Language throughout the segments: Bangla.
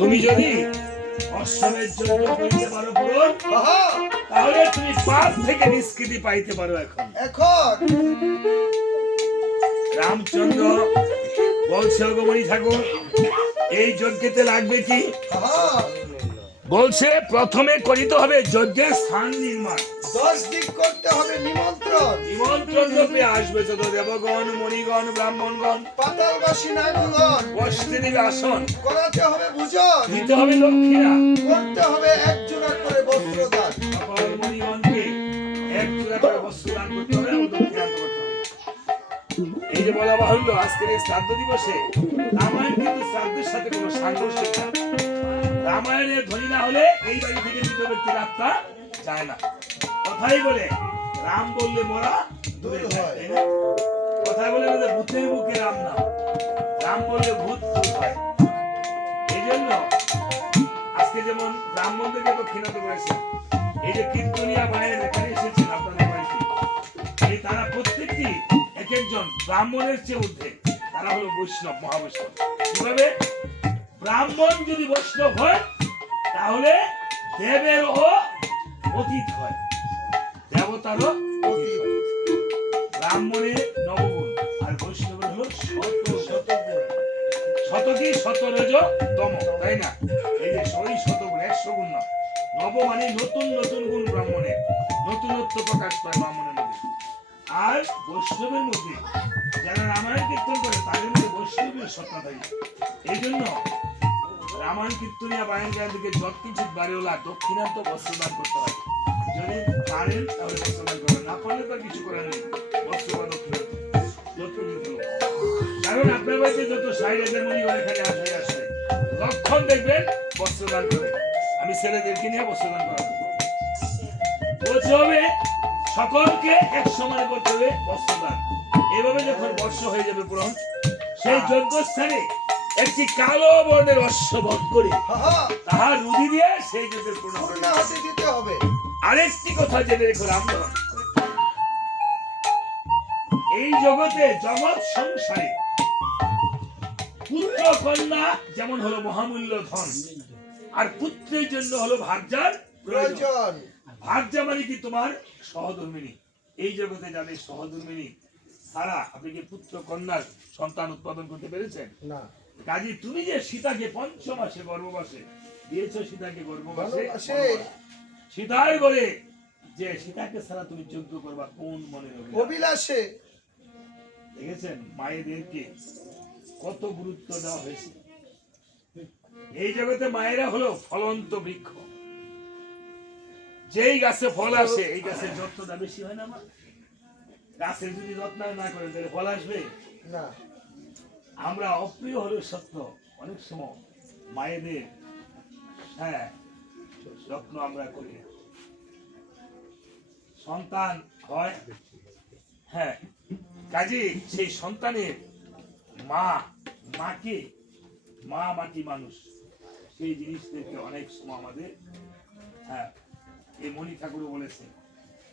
তুমি যদি অশ্বমের যজ্ঞ করিতে পারো পূরণ, তাহলে তুমি পাপ থেকে নিষ্কৃতি পাইতে পারো। এখন রামচন্দ্র বলছে, অগমণি ঠাকুর, এই যজ্ঞেতে লাগবে কি? বলছে প্রথমে করিতে হবে যজ্ঞের স্থান নির্মাণ, 10 দিক করতে হবে নিমন্ত্রণ। নিমন্ত্রণ রূপে আসবে যত দেবগণ, মণিগণ, ব্রাহ্মণগণ, পাতালবাসী নাগগণ বসতে দিবে আসন, করাতে হবে ভোজন, দিতে হবে দক্ষিণা, করতে হবে এক জোড়া করে বস্ত্রদান। সকল মণিগণকে এক জোড়া করে বস্ত্রদান করতে হবে এবং দক্ষিণা করতে হবে। এই যে বলা বাহুল্য, আজকের এই শ্রাদ্ধ দিবসে রামায়ণ কিন্তু শ্রাদ্ধের সাথে কোনো সাংঘর্ষিক না। রামায়ণের ধ্বনি না হলে এই বাড়ি থেকে মৃত ব্যক্তির আত্মা যায় না। কথাই বলে রাম বললে মোরা দূরে যায়, তাই না? কথাই বলে যে ভূতের মুখে রাম নাম, রাম বললে ভূত দূর হয়। এই জন্য আজকে যেমন রাম মন্দিরকে তো ক্ষীণত করেছে, এই যে কীর্তনিয়া বাইরের এখানে এসেছেন আপনাদের বাড়িতে, এই তারা প্রত্যেকটি এক একজন ব্রাহ্মণের চেয়ে ঊর্ধ্বে, তারা হলো বৈষ্ণব, মহাবৈষ্ণব। কিভাবে? ব্রাহ্মণ যদি বৈষ্ণব হয় তাহলে দেবেরও অতীত হয়, দেবতারও অতীত হয়। ব্রাহ্মণের নবগুণ আর বৈষ্ণবের হলো শতকি শতরজ তম, তাই না? এই যে সই শতগুণ, 100 গুণ না। নব মানে নতুন নতুন গুণ, ব্রাহ্মণের নতুনত্ব প্রকাশ পায় ব্রাহ্মণের মধ্যে। আর বৈষ্ণবের মধ্যে যারা রামায়ণ কীর্তন করে তাদের মধ্যে বৈষ্ণবের সত্তা থাকে। এই জন্য রামায়ণ কীর্তনিয়া বায়ন গায়নকে যত কিছু বাড়িওয়ালা দক্ষিণান্ত বস্ত্রদান করতে হয়। যদি পারেন তাহলে বস্ত্রদান করবেন, না পারলে তো কিছু করার নেই, বস্ত্র বা দক্ষিণান্ত যত কিছু। কারণ আপনার বাড়িতে যত সাইডের মনিগণ এখানে আসবে লক্ষণ দেখবেন বস্ত্রদান করে। আমি ছেলেদেরকে নিয়ে বস্ত্রদান করাবো। বলতে হবে সকলকে এক সময় করতে হবে বস্ত্রদান। এভাবে যখন বর্ষ হয়ে যাবে পুরন, সেই যজ্ঞস্থানে একটি কালো বর্ণের অশ্ব বধ করে তাহার রুধি দিয়ে সেই যজ্ঞের পূর্ণাহুতি দিতে হবে। আরেকটি কথা জেনে রেখো রামধন, এই জগতে জগৎ সংসারে পুত্র কন্যা যেমন হলো মহামূল্য ধন, আর পুত্রের জন্য হলো ভার্যার প্রয়োজন। ভার্যা মানে কি? তোমার সহধর্মিনী। এই জগতে যাদের সহধর্মিনী সারা, আপনি কি পুত্র কন্যার সন্তান উৎপাদন করতে পেরেছেন? না। কাজী তুমি যে সীতাকে 5 মাসে গর্ভবাসে দিয়েছো, সীতাকে গর্ভবাসে সীতার ঘরে যে সীতাকে ছাড়া তুমি যজ্ঞ করবা কোন মনে অভিলাষে? দেখেছেন মায়েদেরকে কত গুরুত্ব দেওয়া হয়েছে। এই জগতে মায়েরা হলো ফলন্ত বৃক্ষ, যেই গাছে ফল আসে এই গাছের যত্নটা বেশি হয় না? মা গাছের যদি যত্ন না করেন তাহলে ফল আসবে না। আমরা অপ্রিয় হলেও সত্য অনেক সময় মায়েদের যত্ন আমরা করি। সন্তান হয় কাজে সেই সন্তানের মাকে মা মাটি মানুষ, সেই জিনিসদেরকে অনেক সময় আমাদের এই মণি ঠাকুর বলেছে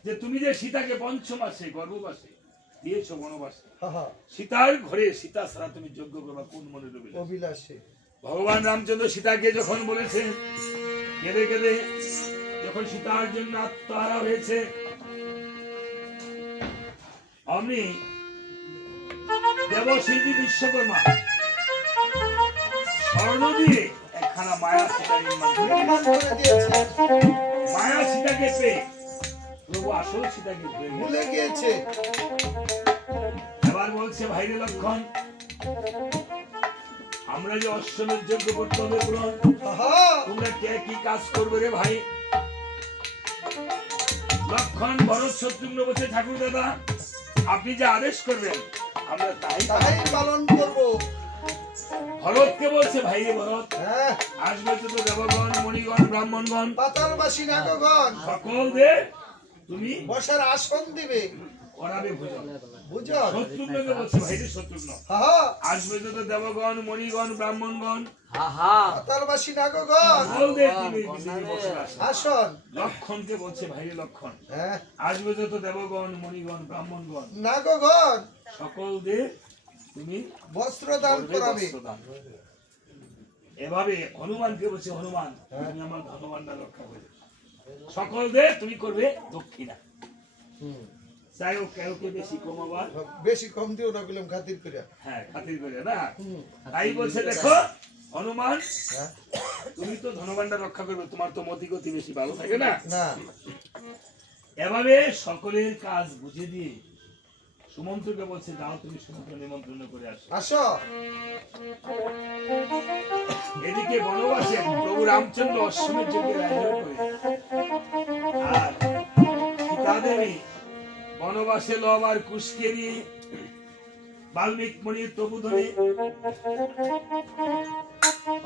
যে তুমি যে সীতাকে 5 মাসে গর্ভবাসে দিয়েছো বনবাসে, সীতার ঘরে সীতা ছাড়া তুমি যজ্ঞ করবা কোন মনে অভিলাষে? ভগবান রামচন্দ্র সীতাকে যখন বলেছেন, কেঁদে কেঁদে যখন সীতার জন্য আত্মহারা হয়েছে, অমনি দেবশিল্পী বিশ্বকর্মা স্বর্ণ দিয়ে একখানা মায়া সীতা নির্মাণ করে দিয়েছে। মায়া সীতাকে পেয়ে প্রভু আসল সীতাকে ভুলে গিয়েছে। এবার বলছে, ভাইরে লক্ষণ, আমরা যে অশ্বমেধ যজ্ঞ করতে হবে পুরন, তোমরা কে কি কাজ করবে রে ভাই? লক্ষণ ভরত শত্রুঘ্ন বলছে, ঠাকুর দাদা আপনি যে আদেশ করবেন আমরা তাই পালন করব। ভরতকে বলছে, ভাই রে ভরত, আসবে তো দেবগণ, মণিগণ, ব্রাহ্মণগণ, পাতালবাসী নাগগণ, সকলদের তুমি বসার আসন দিবে, করাবে ভোজন। শত্রুঘ্নকে বলছে, ভাই রে শত্রুঘ্ন, আসবে তো দেবগণ, মণিগণ, ব্রাহ্মণগণ, পাতালবাসী নাগগণ, সকলদের তুমি বসার আসন। লক্ষণকে বলছে, ভাই রে লক্ষণ, আসবে যত দেবগণ, মণিগণ, ব্রাহ্মণগণ, নাগগণ, সকলদের তুমি বস্ত্র দান করাবে। এভাবে হনুমানকে বলছে, হনুমান তুমি আমার ধনভাণ্ডার রক্ষা করবে, সকল দিয়ে তুমি করবে দক্ষিণা। যাই হোক, কাউকে বেশি কম আবার বেশি কম দিও না বললাম খাতির করে। হ্যাঁ খাতির করে না। তাই বলছে দেখো হনুমান, হ্যাঁ? তুমি তো ধনভাণ্ডার রক্ষা করবে, তোমার তো মতি গতি বেশি ভালো থাকে না। না এভাবে সকলের কাজ বুঝে দিয়ে সুমন্ত্রকে বলছে, যাও তুমি সমুদ্র নিমন্ত্রণ করে আসো। আসো। এদিকে বনবাসে প্রভু রামচন্দ্র অশ্বমের যজ্ঞের আয়োজন করে, আর সীতাদেবী বনবাসে লব আর কুশকে নিয়ে বাল্মিক মণির তবুধনে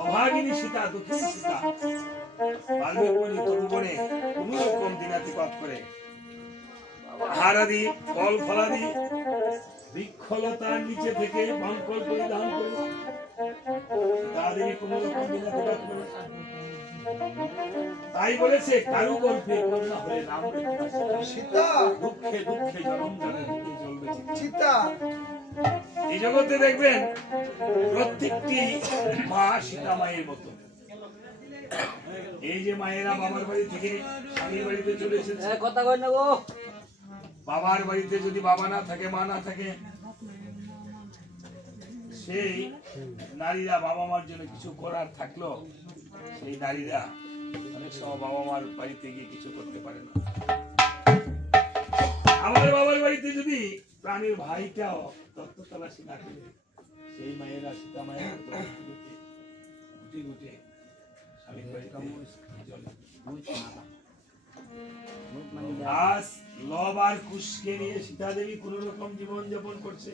অভাগিনী সীতা, দুঃখিনী সীতা বাল্মিক মণির তবুবনে কোন রকম দিনাতিপাত করে আহারাদি ফল ফলাদি বৃক্ষলতার নিচে থেকে বঙ্কল পরিধান করে তাদের কোন রকম দিনাতিপাত করে। তাই বলেছে কারু গল্পে করুণা হলে নাম সীতা দুঃখে দুঃখে জনম জানে দুঃখে জ্বলবে সীতা। এই জগতে দেখবেন প্রত্যেকটি মা সীতা মায়ের মতো। এই যে মায়েরা বাবার বাড়ি থেকে স্বামীর বাড়িতে চলে এসেছে, কথা কই না গো। বাবার বাড়িতে যদি বাবা না থাকে, মা না থাকে, সেই নারীরা বাবা মার জন্য কিছু করার থাকলো সেই নারীরা অনেক সময় বাবা মার বাড়িতে গিয়ে কিছু করতে পারে না। আমার বাবার বাড়িতে যদি প্রাণীর ভাইটাও তত্ত্ব তলাশি না করে, সেই মায়েরা সীতা মায়ের গুটি গুটি স্বামীর বাড়িতে চলে। আজ লব আর কুশকে নিয়ে সীতা দেবী কোন রকম জীবন যাপন করছে।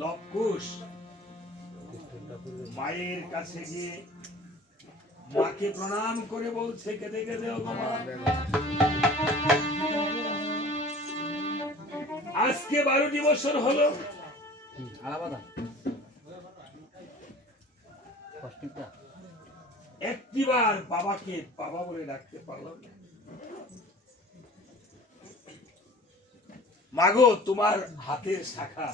লব কুশ মায়ের কাছে গিয়ে মাকে প্রণাম করে বলছে কেঁদে কেঁদে, ও মা, আজকে 12টি বছর হলো একটিবার বাবাকে বাবা বলে ডাকতে পারলাম না। মাগো, তোমার হাতের শাখা,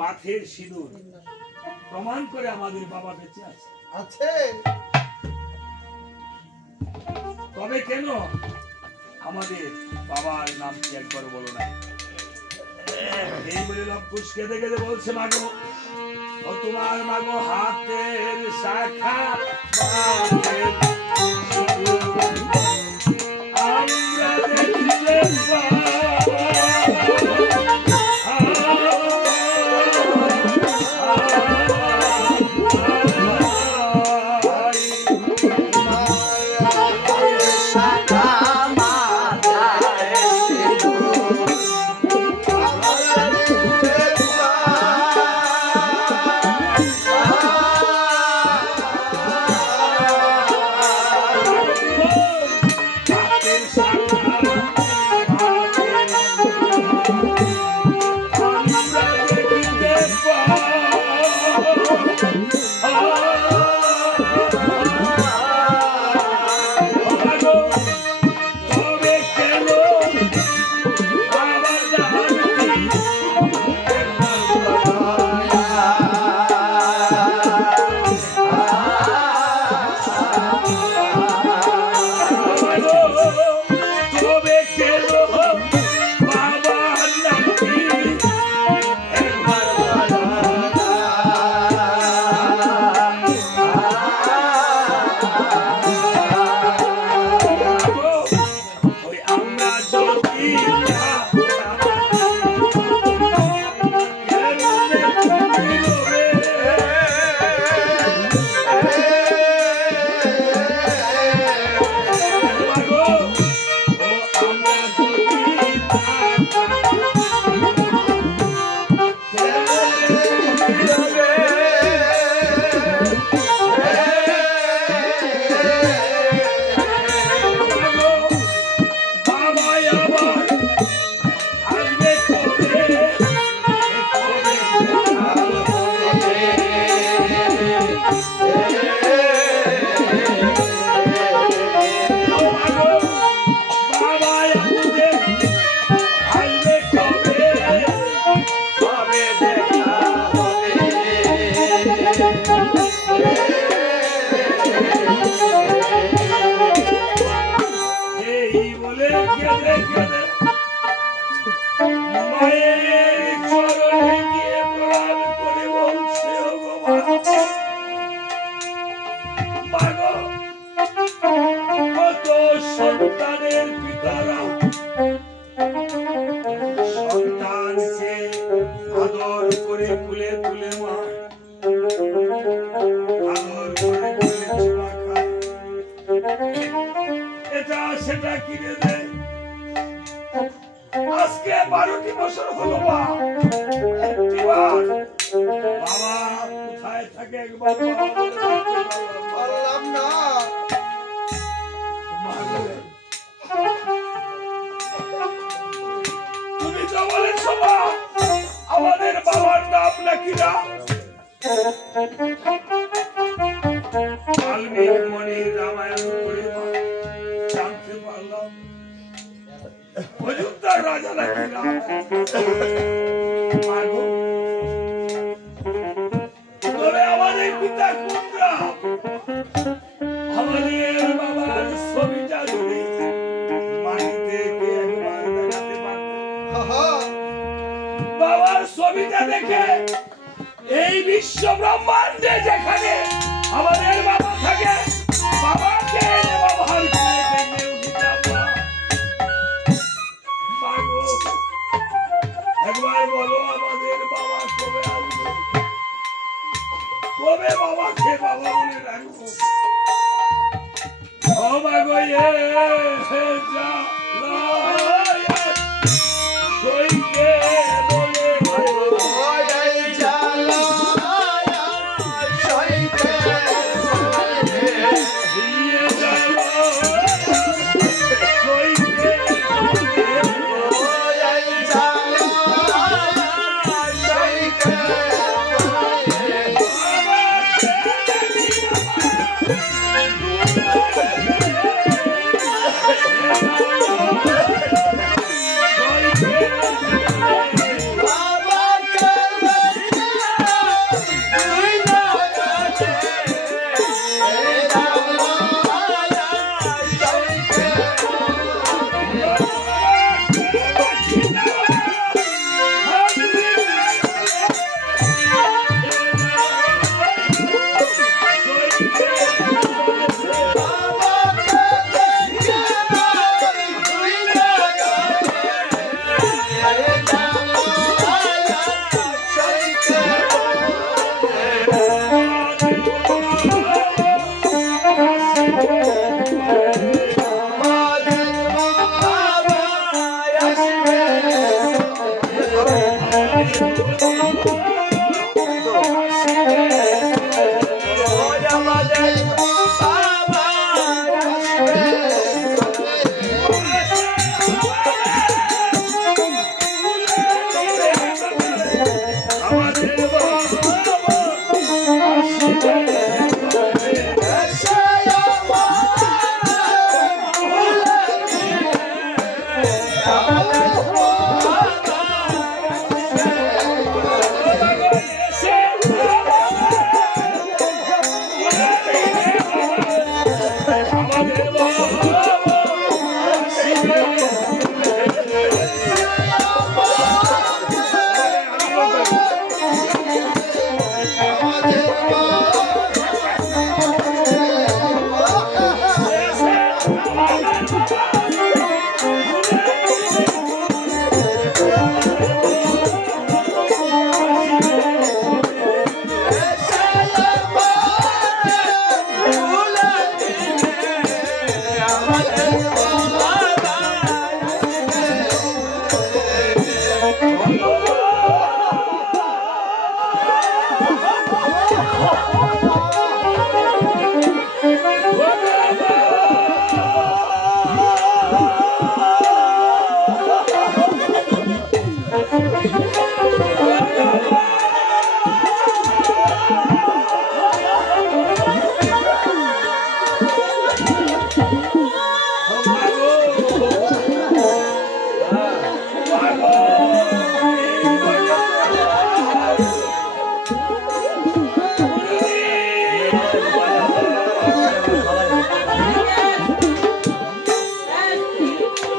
মাথের সিঁদুর প্রমাণ করে আমাদের বাবা বেঁচে আছে। আছে। তবে কেন আমাদের বাবার নাম কি একবার বলো না? এই বলে লবকুশ কেঁদে কেঁদে বলছে, মাগো, ও তোমার মাগো হাতের শাখা, মাথের সিঁদুর আমরা দেখতে পাই। এই বলে কেঁদে কেঁদে মায়ের চরণে গিয়ে প্রণাম করে বলছে, ওগো মা, মাগো, কত সন্তানের পিতারা সন্তানকে আদর করে কুলে তুলে মা, আদর করে কুলে চুমা খায়, এটা সেটা কিনে দেয়। আজকে 12টি বছর হলো মা, একটিবার বাবা কোথায় থাকে একবার বাবা বলে ডাকতে পারলাম না। তুমি তো বলেছ মা আমাদের বাবার নাম নাকি না বাল্মীকি মুনির রামায়ণ পড়ে মা জানতে পারলাম অযোধ্যার রাজা নাকি না। মাগো, তবে আমাদের পিতা কোন গ্রাম? আমাদের বাবার ছবিটা যদি মাটিতে একবার দেখাতে পারতেন, আহা, বাবার ছবিটা দেখে এই বিশ্ব ব্রহ্মাণ্ডে যেখানে আমাদের বাবা থাকে, বাবাকে এনে বাবার কোলে থেকে উঠিতাম মা। মাগো, একবার বলো আমাদের বাবা কবে আসবে, কবে বাবাকে বাবা বলে রাখবো। ও মাগো, যা সইকে বলে ওই জ্বালা সইতে দিয়ে যাব সইকে ওই জ্বালা সইতে বাবা করবে তুই না গাতে এই জ্বালা সইতে বাবা করবে তুই না গাতে এই জ্বালা সইতে মাদের বাবা আসবে ওই আমাদের বাবা আসবে আমাদের বাবা আসবে এসে আমাদের বাবা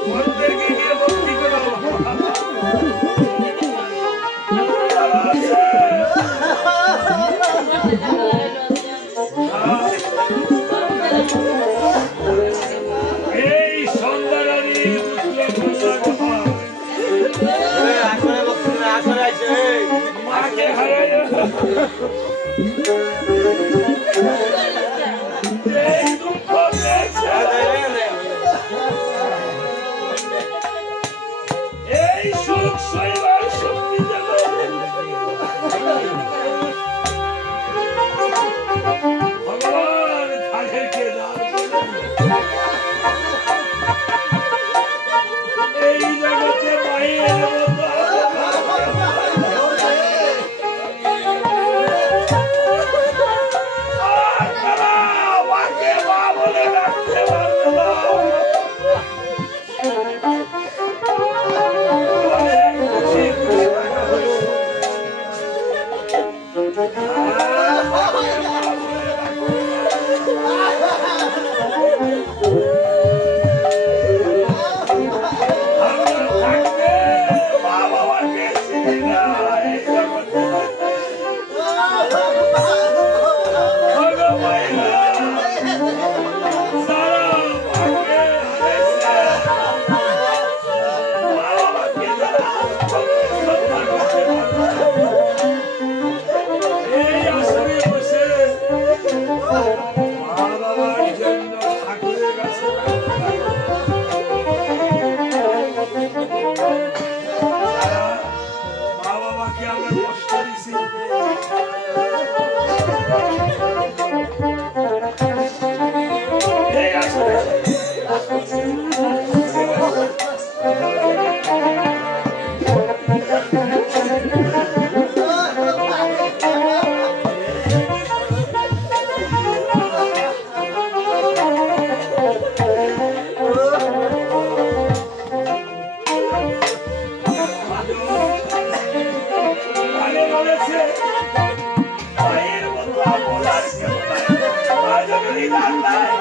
মন্দিরকে গিয়ে ভক্তি করো। এই সন্ধ্যারানী মাকে হারায় এই দুঃখ পেয়েছে, এই সুখ সইবার শক্তি দেব। ভগবান তাদেরকে দান করুন। এই জগতে মায়ের মতো আর তারা আমাকে মা বলে ডাকতে পারবে না। অনেক খুশি খুশি লাগা হলো। আমরা থাকতে মা বাবাকে চিনি না এই জগতে। আমরা কষ্ট দিছি, এই আসলে আরে বলেছে মায়ের মতো বলার কেউ নাই, মা যখন ইলাম নাই।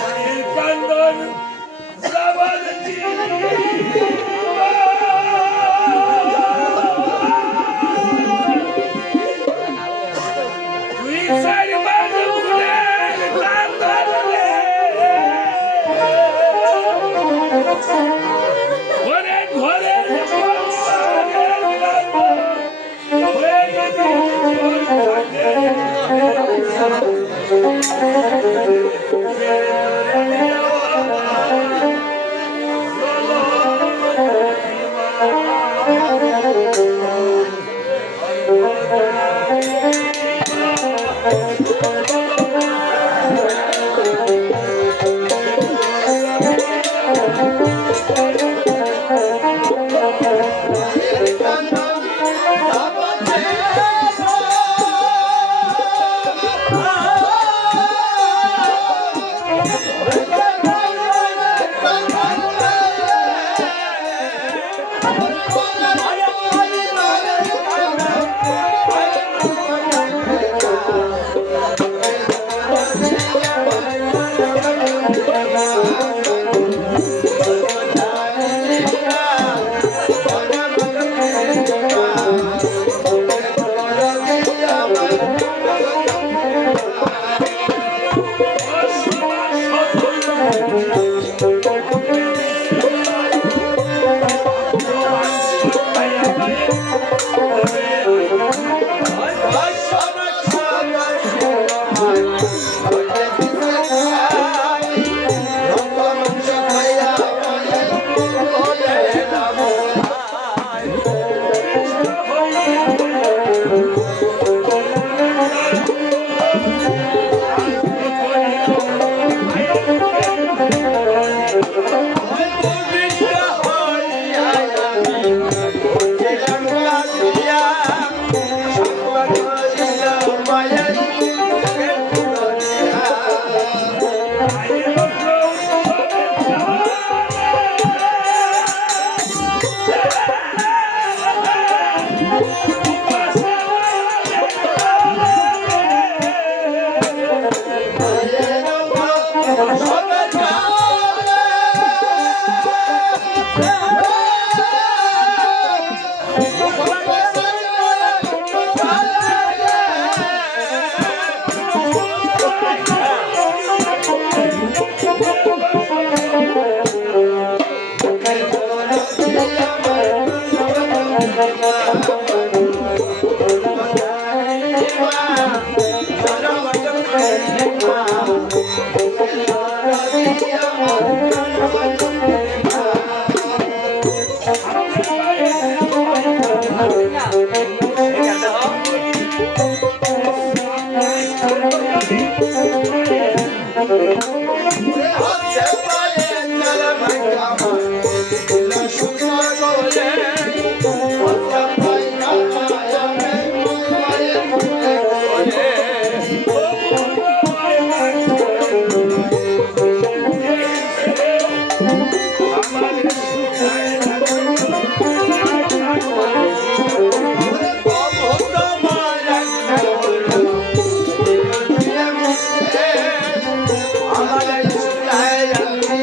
মায়ের কান্দন যাবার তুই সারি বাজে মুখের কান্দন রে ঘরে ঘরে হয়ে গেছে হচ্ছে পায়ে জল মাইকা দিল সুন্দর বলে হচ্ছে পাইকা আমি মায়ের কোলে বলে আমাদের সুখায় ওরে বাবু তোমার একটা হলো আমাদের সুরায় আমি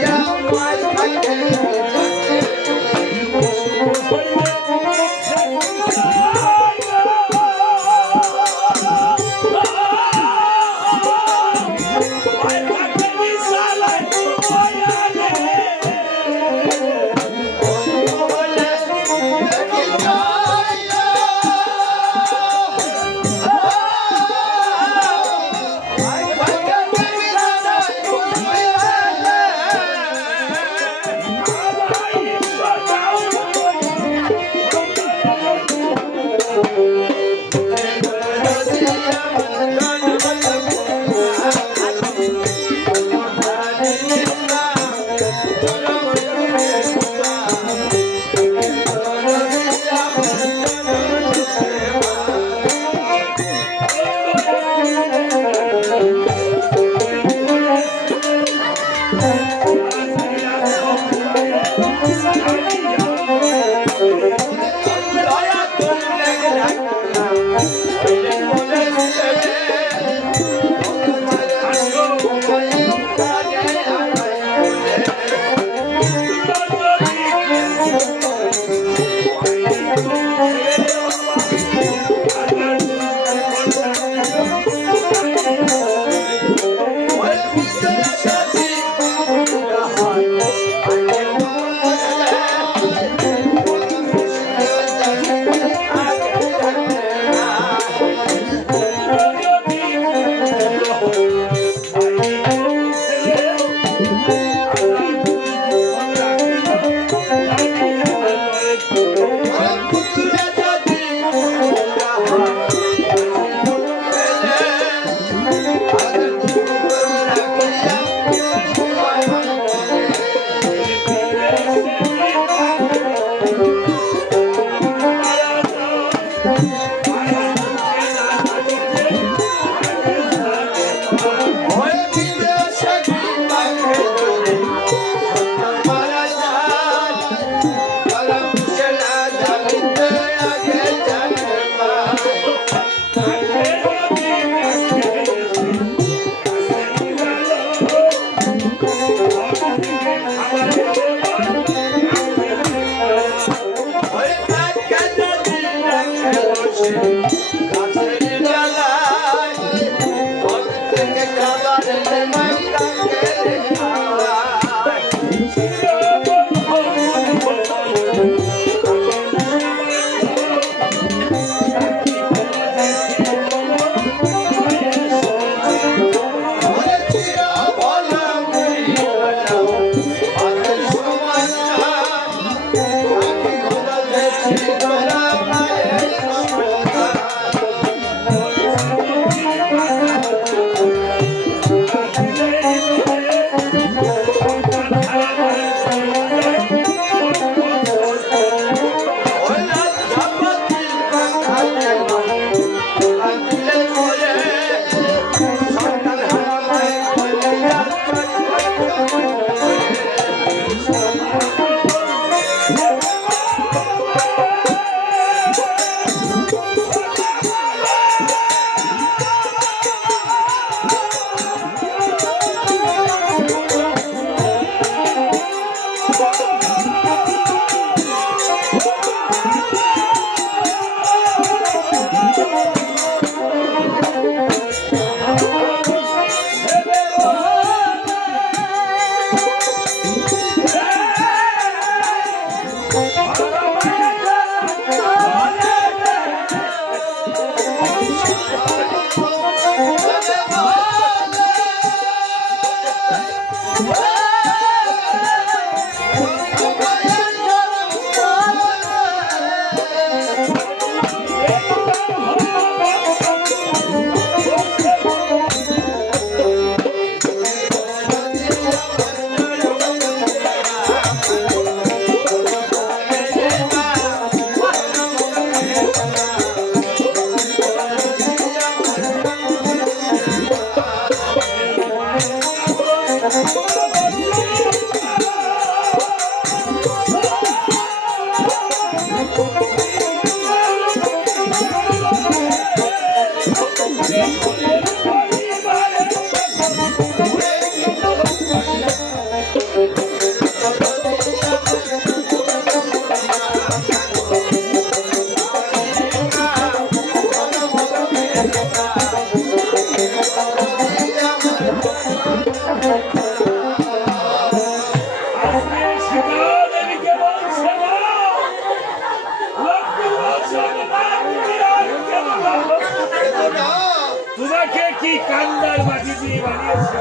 তোমাকে কি কান্দার মাটি দিয়ে বানিয়েছে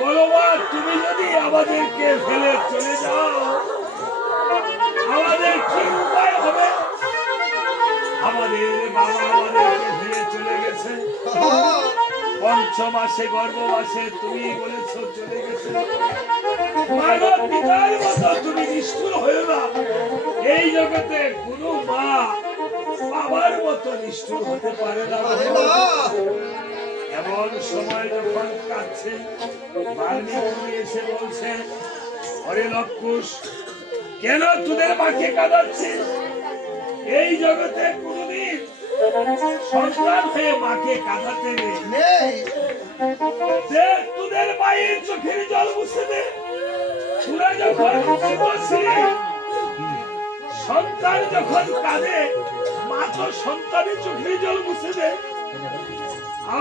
বলো মা, তুমি যদি আমাদেরকে ফেলে চলে যাও আমাদের কি উপায় হবে? আমাদের বাবা আমাদেরকে ফেলে চলে গেছে, পঞ্চমাসে গর্ভবাসে তুমি বলেছ চলে গেছে। মানব পিতার মতো তুমি নিষ্ঠুর হয়ে না। এই জগতে কোনো মা বাবার মতো নিষ্ঠুর হতে পারে না। এমন সময় যখন কাঁদছে, বাল্মীকি এসে বলছে, অরে লক্ষুষ, কেন তোদের মাকে কাঁদাচ্ছিস? এই জগতে কোনদিন সন্তান হয়ে মাকে কাঁদাতে নেই। তোদের মায়ের চোখের জল মুছে দে। তোরা যখন সন্তান যখন কাঁদে, মা তো সন্তানের চোখের জল মুছে দে।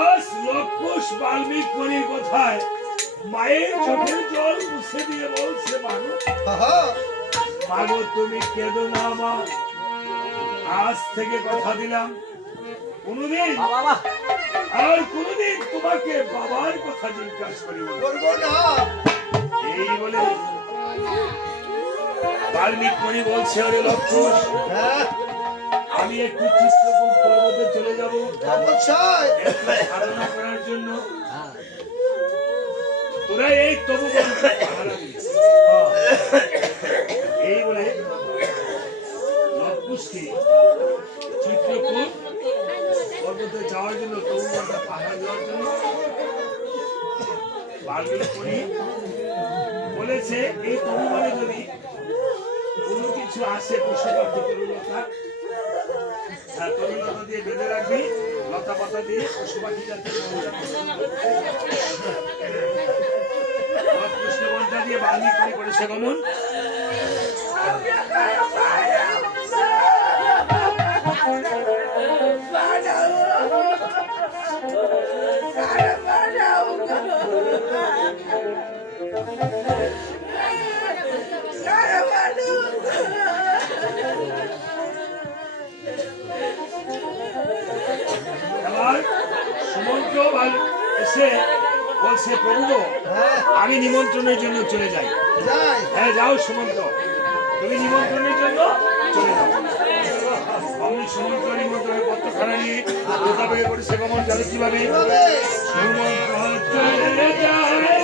আজ লক্ষুষ বাল্মীকির কথায় মায়ের চোখের জল মুছে দিয়ে বলছে, মাগো তুমি কেঁদো না মা, আজ থেকে কথা দিলাম কোনদিন আর কোনদিন তোমাকে বাবার কথা জিজ্ঞাসা করবো না। এই বলে বাল্মীকি বলছে, অরে লক্ষুষ, আমি একটু চিত্রকূট পর্বতে চলে যাব সাধনা করার জন্য। তোরা এই তবু এই বলে লক্ষুষকে চিত্রকূট পর্বতে যাওয়ার জন্য, তবু পাহাড় যাওয়ার জন্য বাল্মীকি বলেছে, এই তবু মানে যদি কোনো কিছু আসে পশু পাখি তরুলতা দিয়ে বেঁধে রাখবি, লতা পাতা দিয়ে পশু পাখি যাতে কৃষ্ণবন্ধা দিয়ে বাল্মীকি করেছে গমন। সুমন্ত এসে বলছে, প্রভু আমি নিমন্ত্রণের জন্য চলে যাই। হ্যাঁ যাও সুমন্ত, তুমি নিমন্ত্রণের জন্য চলে যাও। আমি সুমন্ত নিমন্ত্রণের পত্রখানা নিয়ে মোকাবিলা করেছে গমন। যাবে কিভাবে? সুমন্ত চলে যায়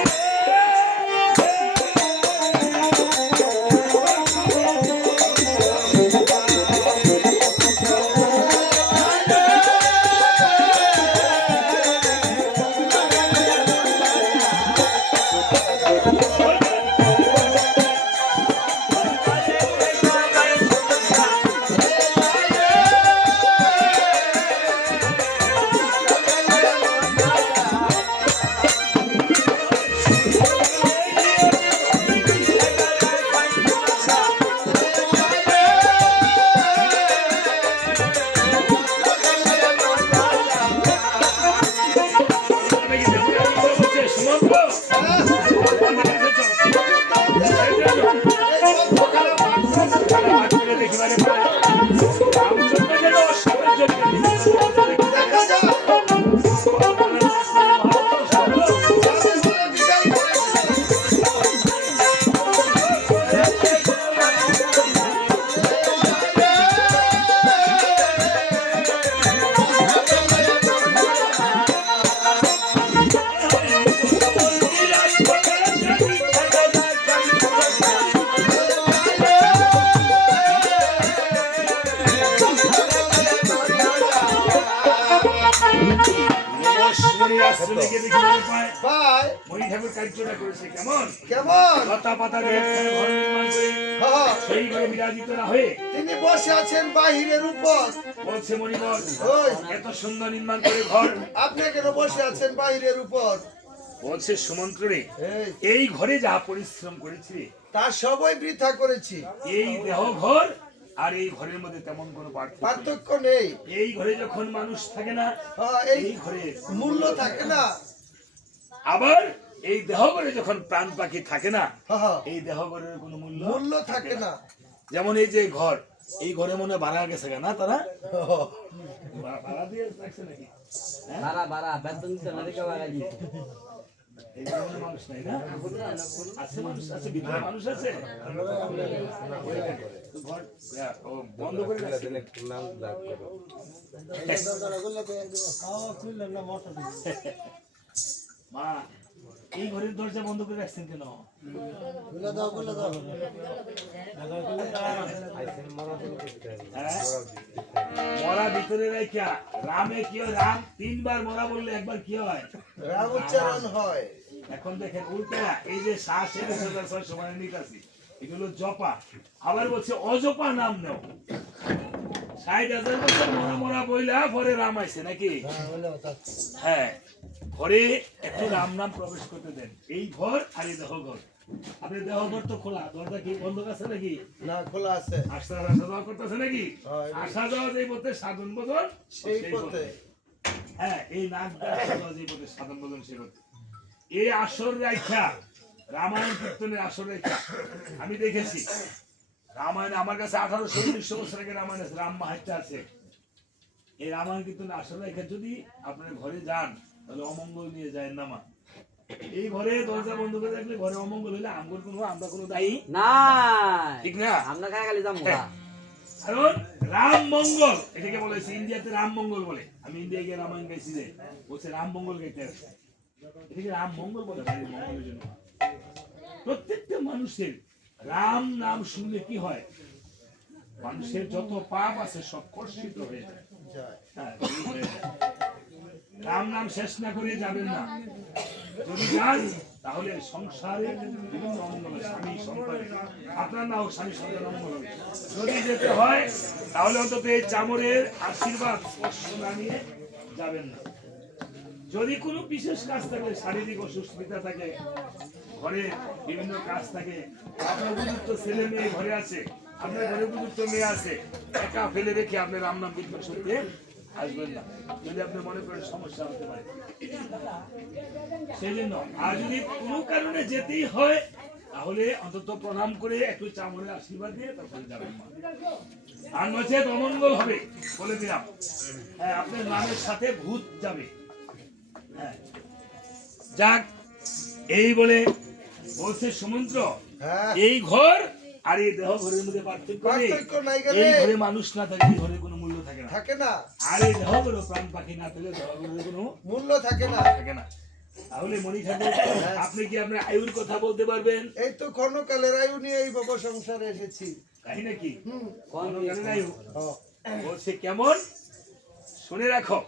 পরশমণি আশ্রমে গিয়ে দেখি মনে পায় ভাই মণি ঠাকুর কার্যটা করেছে কেমন কেমন লতা পাতা দিয়ে একখানে ঘর নির্মাণ করে হ্যাঁ, সেই ঘরে বিরাজিত না হয়ে তিনি বসে আছেন বাহিরের উপর বলছে মণিবর ওই এত সুন্দর নির্মাণ করে ঘর আপনি কেন বসে আছেন বাহিরের উপর বলছে সুমন্ত্র রে এই এই ঘরে যা পরিশ্রম করেছি তার সবই বৃথা করেছি এই দেহ ঘর আর এই ঘরের মধ্যে তেমন কোনো পার্থক্য নেই। পার্থক্য নেই এই ঘরে যখন মানুষ থাকে না হ্যাঁ, এই এই ঘরে মূল্য থাকে না আবার এই দেহ ঘরে যখন প্রাণ পাখি থাকে না হ্যাঁ, এই দেহ ঘরের কোনো মূল্য মূল্য থাকে না যেমন এই যে ঘর এই ঘরে মনে হয় ভাড়া গেছে না তারা ভাড়া দিয়ে রাখছে নাকি হ্যাঁ? বারা বেতন দিতে না রেখে বাড়াই দিয়েছে এই ঘরে মনে হয় মানুষ নাই না আছে মানুষ আছে ভিতরে মানুষ আছে তো ঘর ও বন্ধ করে রাখছে। মা এই ঘরের দরজা বন্ধ করে রাখছেন কেন হ্যাঁ? মরা ভিতরে রাখিয়া রামে কি হয় রাম তিনবার মরা বললে একবার কি হয় রাম উচ্চারণ হয় এখন দেখেন উল্টা এই যে শ্বাস সময় নিতেছি এগুলো জপা আবার বলছে অজপা নাম নেও ৬০,০০০ বছর মরা মরা বইলা পরে রাম আইছে নাকি হ্যাঁ ঘরে একটু রাম নাম প্রবেশ করতে দেন এই ঘর আর এই দেহ ঘর আপনি দেহ ঘর তো খোলা দরজা কি বন্ধ আছে নাকি না খোলা আছে আসা যাওয়া করতেছে নাকি হয়। আসা যাওয়া যে পথে সাধন বদল সেই পথে হ্যাঁ এই নাক দিয়ে আসা যাওয়া যে পথে সাধন বদল সে পথে এই আসর রাইখা রামায়ণ কীর্তনের আসর রাইখা আমি দেখেছি রামায়ণ আমার কাছে 1800-1900 বছর আগে রামায়ণ আছে রাম মাহাত্ম্য আছে এই রামায়ণ কীর্তনের আসর রাইখা যদি আপনার ঘরে যান তাহলে অমঙ্গল নিয়ে যায় না মা এই ঘরে দরজা বন্ধ করে রাখলে ঘরে অমঙ্গল হইলে আমরা কোনো দায়ী না ঠিক না আমরা খাই খালি যাবো কারণ রাম মঙ্গল এটাকে বলেছে ইন্ডিয়াতে রাম মঙ্গল বলে আমি ইন্ডিয়া গিয়ে রামায়ণ গাইছি যে বলছে রাম মঙ্গল গাইতে আসছে এটাকে রাম মঙ্গল বলে বাড়ির মঙ্গলের জন্য প্রত্যেকটা মানুষের রাম নাম শুনলে কি হয় মানুষের যত পাপ আছে সব কর্ষিত হয়ে যায় যায়। হ্যাঁ, দূর হয়ে যায়। রাম নাম শেষ না করে যাবেন না যদি যান তাহলে সংসারে বিভিন্ন অমঙ্গল হবে, স্বামী সন্তানের আপনার না হোক স্বামী সন্তান অমঙ্গল হবে যদি যেতে হয় তাহলে অন্তত এই চামরের আশীর্বাদ স্পর্শ না নিয়ে যাবেন না যদি কোনো বিশেষ কাজ থাকে শারীরিক অসুস্থতা থাকে ঘরে বিভিন্ন কাজ থাকে আপনার উপযুক্ত ছেলে মেয়ে ঘরে আছে আপনার ঘরে উপযুক্ত মেয়ে আছে একা ফেলে রেখে আপনি রাম নাম কীর্তন করতে আসবেন না যদি আপনি মনে করেন সমস্যা হতে পারে সেই জন্য আর যদি কোনো কারণে যেতেই হয় তাহলে অন্তত প্রণাম করে একটু চামড়ের আশীর্বাদ দিয়ে তারপরে যাবেন আর নচেত অমঙ্গল হবে বলে দিলাম হ্যাঁ আপনার নামের সাথে ভূত যাবে হ্যাঁ যাক এই বলে বলছে সমুদ্র হ্যাঁ এই ঘর আর এই দেহ ঘরের মধ্যে পার্থক্য নেই পার্থক্য নাই গেলে এই ঘরে মানুষ না থাকলে এই ঘরে কোনো মূল্য থাকে না থাকে না আর এই দেহ ঘরে প্রাণ পাখি না থাকলে দেহ ঘরে কোনো মূল্য থাকে না থাকে না তাহলে মণি ঠাকুর আপনি কি আপনার আয়ুর কথা বলতে পারবেন এই তো ক্ষণকালের আয়ু নিয়ে এই ভব সংসারে এসেছি তাই নাকি হুম কোন কারণে আয়ু হ্যাঁ। বলছে কেমন শুনে রাখো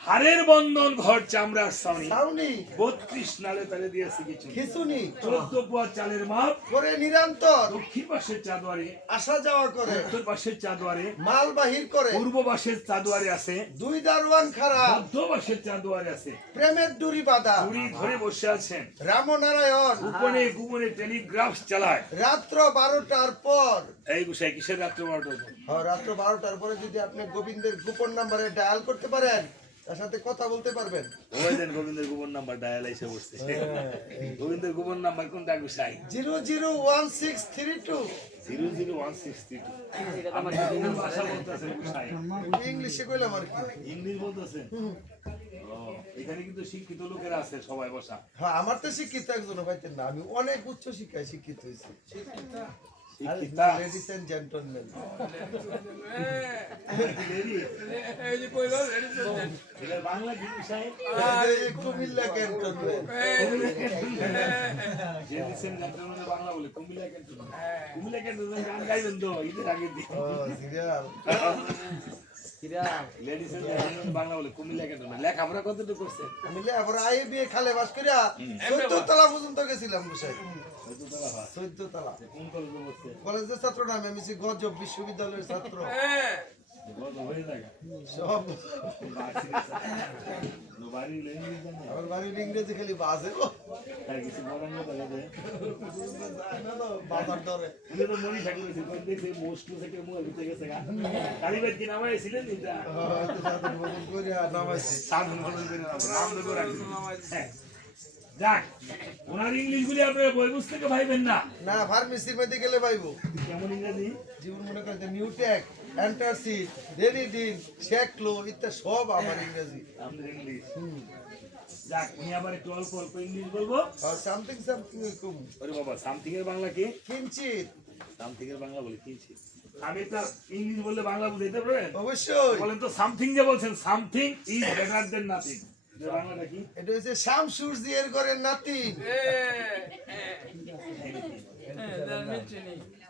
হাড়ের বন্ধন ঘর চামড়ার ছাউনি ছাউনি 32 নালে তালে দিয়েছে কিছু খিচুনি 14 পোয়া চালের মাপ করে নিরন্তর দক্ষিণ পাশের চাঁদোয়ারে আসা যাওয়া করে উত্তর পাশের চাঁদোয়ারে মাল বাহির করে পূর্ব পাশের চাঁদোয়ারে আছে দুই দারোয়ান খারাপ মধ্য পাশের চাঁদোয়ারে আছে প্রেমের ডুরি বাঁধা পুরী ধরে বসে আছেন রামনারায়ণ গোপনে গোপনে টেলিগ্রাফ চালায় রাত্র 12টার পর এই গুছাই কিসের রাত্র 12টার পর? হ্যাঁ, রাত্র 12টার পরে যদি আপনি গোবিন্দের গোপন নাম্বারে ডায়াল করতে পারেন তার সাথে কথা বলতে পারবেন ওই দেন গোবিন্দের গোপন নাম্বার ডায়াল এসে বসছে গোবিন্দের গোপন নাম্বার কোনটা গুছাই 001632 00162 আপনি কোন ভাষা বলতেছেন গুছাই ইংলিশে কইলাম আর কি ইংলিশ বলতেছেন ও এখানে কিন্তু শিক্ষিত লোকেরা আছে সবাই বসা হ্যাঁ আমার তো শিক্ষিত একজন পাইতেন না আমি অনেক উচ্চ শিক্ষায় শিক্ষিত হয়েছি শিক্ষিতা লেডিস এন্ড জেন্টলম্যান এটা বাংলা কি গুছাই কুমিল্লা ক্যান্টনমেন্ট যে দিচ্ছেন জানতে বাংলা বলে কুমিল্লা ক্যান্টনমেন্ট গান গাইবেন তো ঈদের আগের দিন সিরিয়াল কিরা লেডিস এন্ড জেন্টলম্যান বাংলা বলে কুমিল্লা ক্যান্টনমেন্ট লেখাপড়া কতটুকু করছেন আমি লেখাপড়া আইএ বিএ খালে বাস করিয়া 14 তলা পর্যন্ত গেছিলাম বসে হয়তো তারা হয় 14 তলা কোন কলেজে বসছে কলেজের ছাত্র না আমি হচ্ছি গজব বিশ্ববিদ্যালয়ের ছাত্র কত হয়ে যায় সব বাড়ি ল্যাঙ্গুয়েজ জানে আমার বাড়ির ইংরেজি খালি বাজে ও তাই কিছু বলার না তাহলে যায় না তো, বাজার ধরে উনি তো মনি ঠাকুর হয়েছে কোন দেখছে মোস্ট থেকে মুখ ভিতরে গেছে গা কালীবাদ কি নামাইছিলেন এটা হয়তো সাথে বদল করিয়া নামাইছি সাধন বদল করে নাম দেবো রাখি যাক ওনার ইংলিশ গুলি আপনারা বই পুস্তকে থেকে ভাইবেন না না ফার্মেসির মধ্যে গেলে পাইবো কেমন ইংরেজি জীবন মনে করতে নিউটেক অ্যান্টারসিড ডেরিডিন শেকলো ইত্যাদি সব আমার ইংরেজি আমাদের ইংলিশ যাক উনি আবার একটু অল্প অল্প ইংলিশ বলবো সামথিং সামথিং এরকম ওরে বাবা সামথিং এর বাংলা কি কিঞ্চিত সামথিং এর বাংলা বলে কিনছি আমি তো ইংলিশ বললে বাংলা বুঝাইতে পারেন অবশ্যই বলেন তো সামথিং যে বলছেন something is better then nothing এর বাংলাটা কি এটা হচ্ছে শামসুর জিয়ের ঘরের নাতি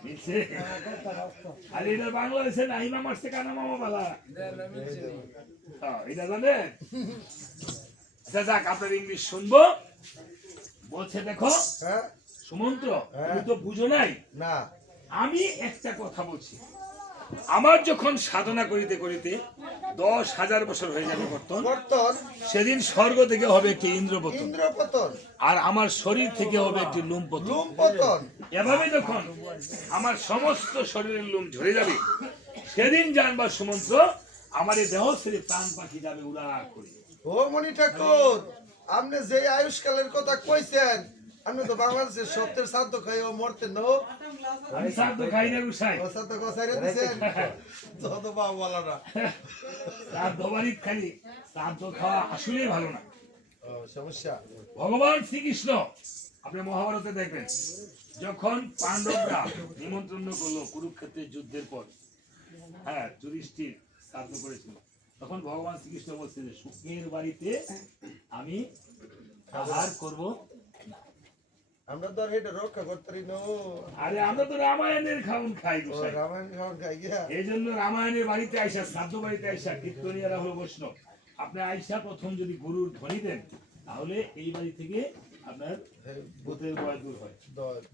নিচে আর এটা বাংলা হয়েছে নাহিমা মারছে কানা মামা বালা এটা জানেন আচ্ছা যাক আপনার ইংলিশ শুনবো বলছে দেখো হ্যাঁ সুমন্ত্র তুমি তো বুঝো নাই না আমি একটা কথা বলছি আমার যখন সাধনা করিতে করিতে 10,000 বছর হয়ে যাবে বর্তমান বর্তন সেদিন স্বর্গ থেকে হবে একটি ইন্দ্রপতন ইন্দ্রপতন আর আমার শরীর থেকে হবে একটি লুমপতন লুমপতন এভাবে যখন আমার সমস্ত শরীরের লোম ঝরে যাবে সেদিন জানবার সুমন্ত্র আমার এই দেহ ছেড়ে প্রাণ পাখি যাবে উড়া করে ও মনি ঠাকুর আপনি যে আয়ুষ্কালের কথা কইছেন আপনি তো বাংলাদেশের সত্যের সাধ্য খাই ও মরতেন না আমি সাধ্য খাই না গুসাই ও সাধ্য কসাই দিছেন তত বাবা বলা না সাধ্য বাড়ির খালি সাধ্য খাওয়া আসলেই ভালো না ও, সমস্যা ভগবান শ্রীকৃষ্ণ আপনি মহাভারতে দেখবেন যখন পাণ্ডবরা নিমন্ত্রণ করলো কুরুক্ষেত্রের যুদ্ধের পর হ্যাঁ যুধিষ্ঠির শ্রাদ্ধ করেছিল তখন ভগবান শ্রীকৃষ্ণ বলছে যে সুখের বাড়িতে আমি আহার করব না। আমরা তো আর এটা রক্ষা করতে পারি না আরে আমরা তো রামায়ণের খাউন খাই ও গোসাই রামায়ণ খাওয়ান খাই গিয়া এই জন্য রামায়ণের বাড়িতে আইসা শ্রাদ্ধ বাড়িতে আইসা কীর্তনিয়ারা হলো বৈষ্ণব আপনি আইসা প্রথম যদি গুরুর ধ্বনি দেন তাহলে এই বাড়ি থেকে আপনার ভূতের ভয় দূর হয়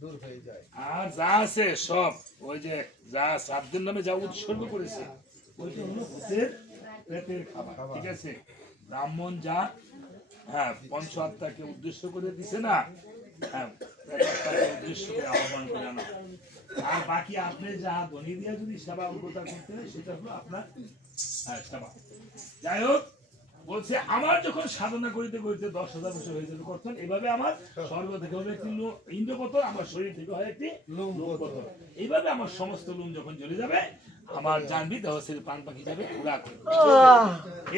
দূর হয়ে যায় আর যা আছে সব ওই যে যা শ্রাদ্ধের নামে যা উৎসর্গ করেছে ওইটা হলো ভূতের পেটের খাবার ঠিক আছে ব্রাহ্মণ যা হ্যাঁ পঞ্চ আত্মাকে উদ্দেশ্য করে দিছে না হ্যাঁ পেটের আত্মাকে উদ্দেশ্য করে আহ্বান করে আনা আর বাকি আপনি যা ধ্বনি দিয়ে যদি সেবা উদ্যোক্তা করতে হয় সেটা হলো আপনার হ্যাঁ সেবা যাই হোক বলছে আমার যখন সাধনা করিতে করিতে 10,000 বছর হয়ে যাবে কর্তন এভাবে আমার স্বর্গ থেকে হবে একটি ইন্দ্রপতন আমার শরীর থেকে হয় একটি লোমপতন এইভাবে আমার সমস্ত লোম যখন জ্বলে যাবে আমার জানবি দেহ ছেড়ে প্রাণ পাখি যাবে পুরা করে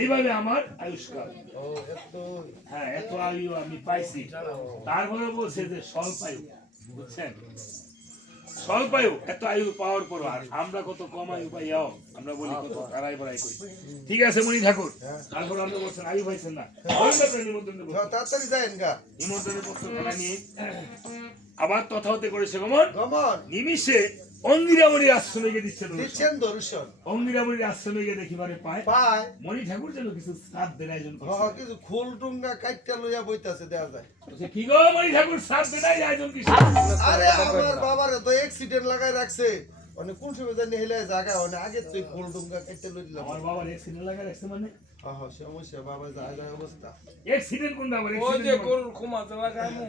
এইভাবে আমার আয়ুষ্কাল ও এত হ্যাঁ এত আয়ু আমি পাইছি তারপরে বলছে যে স্বল্পায়ু বুঝছেন স্বল্পায়ু এত আয়ু পাওয়ার পর আর আমরা কত কম আয়ু পাইয়াও আমরা বলি কত আড়াই বাড়াই করি ঠিক আছে মণি ঠাকুর তারপর আপনি বলছেন আয়ু পাইছেন না নিমন্ত্রণ দেবো তাড়াতাড়ি যাইন গা নিমন্ত্রণের পত্রখানা নিয়ে আবার তথা হতে করেছে গমন গমন নিমিষে অঙ্গিরামণির আশ্রমে গিয়ে দিচ্ছেন দিচ্ছেন দর্শন অঙ্গিরামণির আশ্রমে গিয়ে দেখিবারে পায় পায় মণি ঠাকুর যেন কিছু শ্রাদ্ধের আয়োজন হ করছে কিছু ফুল টুঙ্গা কাইটটা লইয়া বইতাছে দেয়া যায় বলছে, কি গো মণি ঠাকুর শ্রাদ্ধের আয়োজন কি আরে আমার বাবারে তো অ্যাক্সিডেন্ট লাগাই রাখছে অনেক কোন সময় জানি হেলে জায়গা অনেক আগে তুই ফুল টুঙ্গা কাইটটা লই দিলাম আমার বাবার অ্যাক্সিডেন্ট লাগা রাখছে মানে হ্যাঁ হ্যাঁ সমস্যা বাবা যায় যায় অবস্থা অ্যাক্সিডেন্ট কোনটা আমার ওই যে অ্যাক্সিডেন্ট গরুর ক্ষমাতে লাগাই মু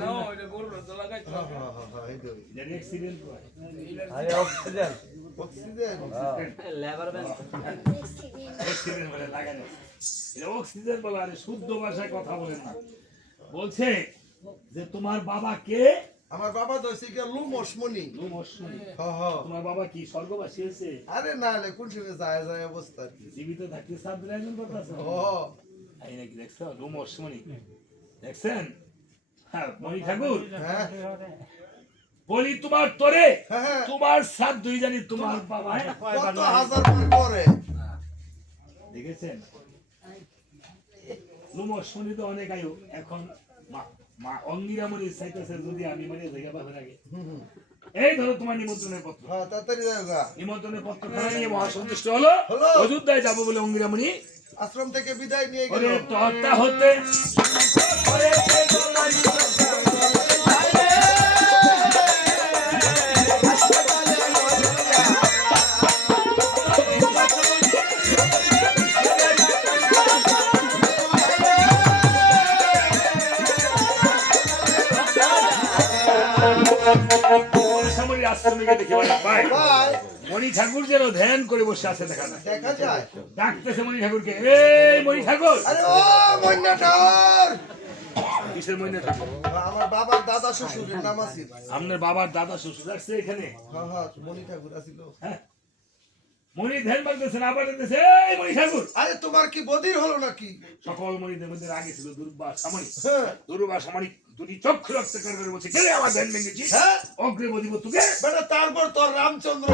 না ওইটা গরুর তো লাগাই হ্যাঁ হ্যাঁ হ্যাঁ হ্যাঁ এই ধরি যেটা অ্যাক্সিডেন্ট হয় অক্সিজেন লেবার ব্যাংক অক্সিজেন বলে লাগানো এটা অক্সিজেন বলে আরে শুদ্ধ ভাষায় কথা বলেন না বলছে যে তোমার বাবা কে আমার বাবা তো হইছে কি লুমসমনি লুমসমনি হ্যাঁ হ্যাঁ তোমার বাবা কি স্বর্গবাসী হয়েছে আরে না লে কোন সময় যায় যায় অবস্থা আর কি জীবিত থাকতে শ্রাদ্ধের আয়োজন করতেছে ও এই নাকি দেখছো লুমসমনি দেখছেন হ্যাঁ মণি ঠাকুর হ্যাঁ বলি তোমার তোরে হ্যাঁ, হ্যাঁ। তোমার শ্রাদ্ধই জানি তোমার বাবা কত হাজার বার করে দেখেছেন লুমসমনি তো অনেক আয়ু এখন মা অঙ্গিরামণির চাইতেছে যদি আমি মানে জায়গা পাবেন আগে এই ধরো তোমার নিমন্ত্রণের পত্র। হ্যাঁ তাড়াতাড়ি যাও গা। নিমন্ত্রণের পত্র নিয়ে মহাসন্তুষ্ট হলো। হলো। অযোধ্যায় যাবো বলে অঙ্গিরামণি আশ্রম থেকে বিদায় নিয়ে গেল। ওরে তহতা হতে মণিসামরির আশ্রমিকে দেখে বলে, ভাই ভাই মণি ঠাকুর যেন ধ্যান করে বসে আছে দেখা যায়। দেখা যায়। ডাকতেছে মণি ঠাকুরকে, এই মণি ঠাকুর। আরে ও মন্না ঠাকুর। কিসের মণি ঠাকুর? আমার বাবার দাদা শ্বশুরের নাম আছিল। আপনার বাবার দাদা শ্বশুর আসছে এখানে। হ্যাঁ হ্যাঁ মণি ঠাকুর আছিল। হ্যাঁ মণি ধ্যান বাগতেছেন, আবার ডাকতেছে, এই মণি ঠাকুর। আরে তোমার কি বদির হলো নাকি? সকল মণিদের মধ্যে আগে ছিল দুর্বাস সামরিক। হ্যাঁ দুর্বাস সামরিক দুটি চক্ষু রক্ত করে বলছে, গেলে আমার ধ্যান ভেঙেছিস, হ্যাঁ অগ্রে বদিব তোকে। বেটা তারপর তোর রামচন্দ্র।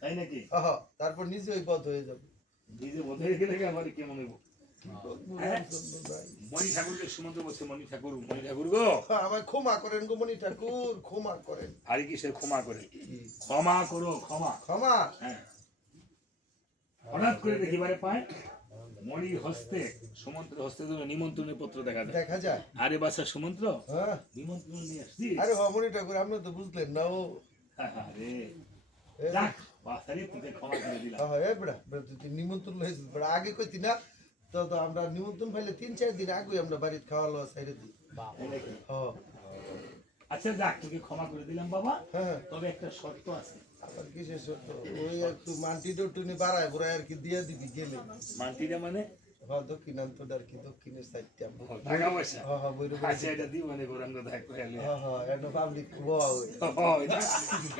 তাই নাকি? আহা, তারপর নিজে ওই পথ হয়ে যাবে। নিজে বোধ হয়ে গেলে আমার কেমন হইব? হ্যাঁ? মণি ঠাকুরকে সুমন্ত্র বলছে, মণি ঠাকুর, মণি ঠাকুর গো, আমায় ক্ষমা করেন গো মণি ঠাকুর, ক্ষমা করেন। আর কিসের ক্ষমা করে? ক্ষমা করো, ক্ষমা। ক্ষমা। হ্যাঁ। হঠাৎ করে দেখিবারে পায় মণির হস্তে, সুমন্ত্রের হস্তে যেন নিমন্ত্রণের পত্র দেখা যায়। দেখা যায়। আরে বাসা সুমন্ত্র, হ্যাঁ নিমন্ত্রণ নিয়ে আসছি। আরে হ্যাঁ মণি ঠাকুর আপনি তো বুঝলেন না ও। আরে যাক, বাসারে তোকে ক্ষমা করে দিলাম। হ্যাঁ হ্যাঁ বেড়া বেড়া তুই নিমন্ত্রণ লইছিস বেড়া আগে কইতি না তো তো আমরা নিমন্ত্রণ পাইলে 3-4 দিন আগে আমরা বাড়িতে খাওয়া লওয়া সাইরে দিই। তাই নাকি? হ্যাঁ আচ্ছা যাক, তোকে ক্ষমা করে দিলাম বাবা, হ্যাঁ তবে একটা শর্ত আছে। আবার কিসের শর্ত? ওই একটু মাটি টুনি বাড়ায় বুড়ায় আর কি দিয়ে দিবি গেলে। মানটিটা মানে হ্যাঁ দক্ষিণান্তটা আর কি দক্ষিণের সাইডটা। টাকা পয়সা। হ্যাঁ হ্যাঁ বইরো আচ্ছা এটা দিব মানে গোরাঙ্গ দেখ করে আলি। হ্যাঁ হ্যাঁ এটা পাবলিক ওয়া ওই।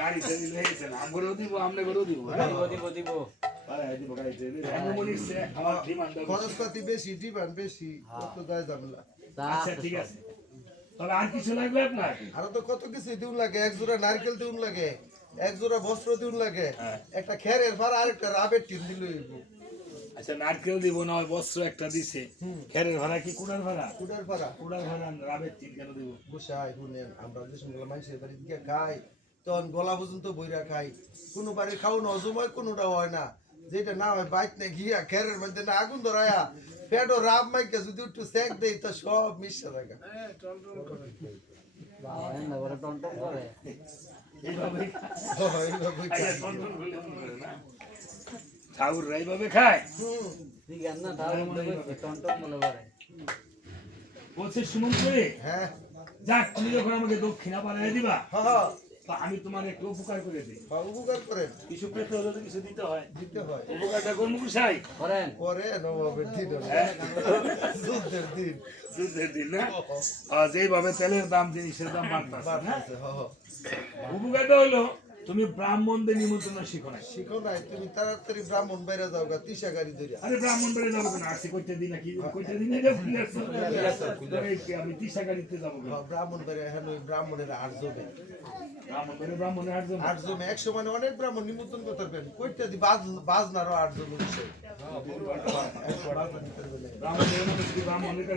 গাড়ি ছেড়ে দিয়েছে না, আমগরেও দিব, আমনে করেও দিব। হ্যাঁ? দিব দিব দিব আরে দিব গাড়ি ছেড়ে দিলে। আমি মনে হচ্ছে আমার ডিমান্ড হবে। খরচপাতি বেশি ডিমান্ড বেশি কত দায় ঝামেলা। আচ্ছা ঠিক আছে, তবে আর কিছু লাগবে আপনার? আরো তো কত কিছু দিউন লাগে, এক জোড়া নারকেল দিউন লাগে, এক জোড়া বস্ত্র দিউন লাগে, হ্যাঁ। একটা খেরের ভাড়া আরেকটা রাবের টিন দিল। আচ্ছা নারকেল দিব না, ওই বস্ত্র একটা দিছে। খেরের ভাড়া কি কুড়ার ভাড়া? কুড়ার ভাড়া কুড়ার ভাড়া রাবের তিন কেন দিব? বসাই শুনেন আমরা যে সঙ্গে মানুষের বাড়িতে গিয়ে খাই তখন গলা পর্যন্ত বইরা খাই, কোনো বাড়ির খাওয়ানো হজম হয় কোনোটা হয় না, যেটা না হয় বাইক না গিয়া খেরের মধ্যে না আগুন ধরায়া পেটও রাব মাইকে যদি একটু সেক দেই তো সব মিশা থাকে। বাবা বড় টনটন করে এইভাবে এইভাবে খাই। আচ্ছা, টনটন করলে মনে করে না? ঠাকুররা এইভাবে খায়। ঠিক আছে না তাও টনটন মনে করে বলছে সুমন্ত্রী, হ্যাঁ যাক তুমি যখন আমাকে দক্ষিণা পাঠিয়ে দিবা, হ্যাঁ তো আমি তোমার একটু উপকার করে দিই। উপকার করেন, কিছু পেতে হলে তো কিছু দিতে হয়। দিতে হয়। উপকারটা করবো কুসাই। করেন পরে নবাবের দিন হলো। যুদ্ধের দিন যুদ্ধের দিন না? যেইভাবে তেলের দাম, জিনিসের দাম বাড়তেছে না? বাড়তেছে। হ্যাঁ উপকারটা হলো তুমি ব্রাহ্মণদের নিমন্ত্রণ শিখো না। শিখো নাই তুমি তাড়াতাড়ি ব্রাহ্মণ বাইরে যাও গা তিসা গাড়ি ধরিয়া। আরে ব্রাহ্মণ বেড়ে যাবো কেন? আসি কইতে দিন নাকি? কইতে দিন এটা খুলে আসছো। আমি তিসা গাড়িতে যাবো কেন? হ্যাঁ, ব্রাহ্মণ বাইরে এখন ওই ব্রাহ্মণের আট জমে ব্রাহ্মণ বেড়ে ব্রাহ্মণের আট জন। 100 মানে অনেক ব্রাহ্মণ নিমন্ত্রণ করতে পারবেন কইতে দি বাজনারও 8 জন বিষয় ব্রাহ্মণের নাম কি?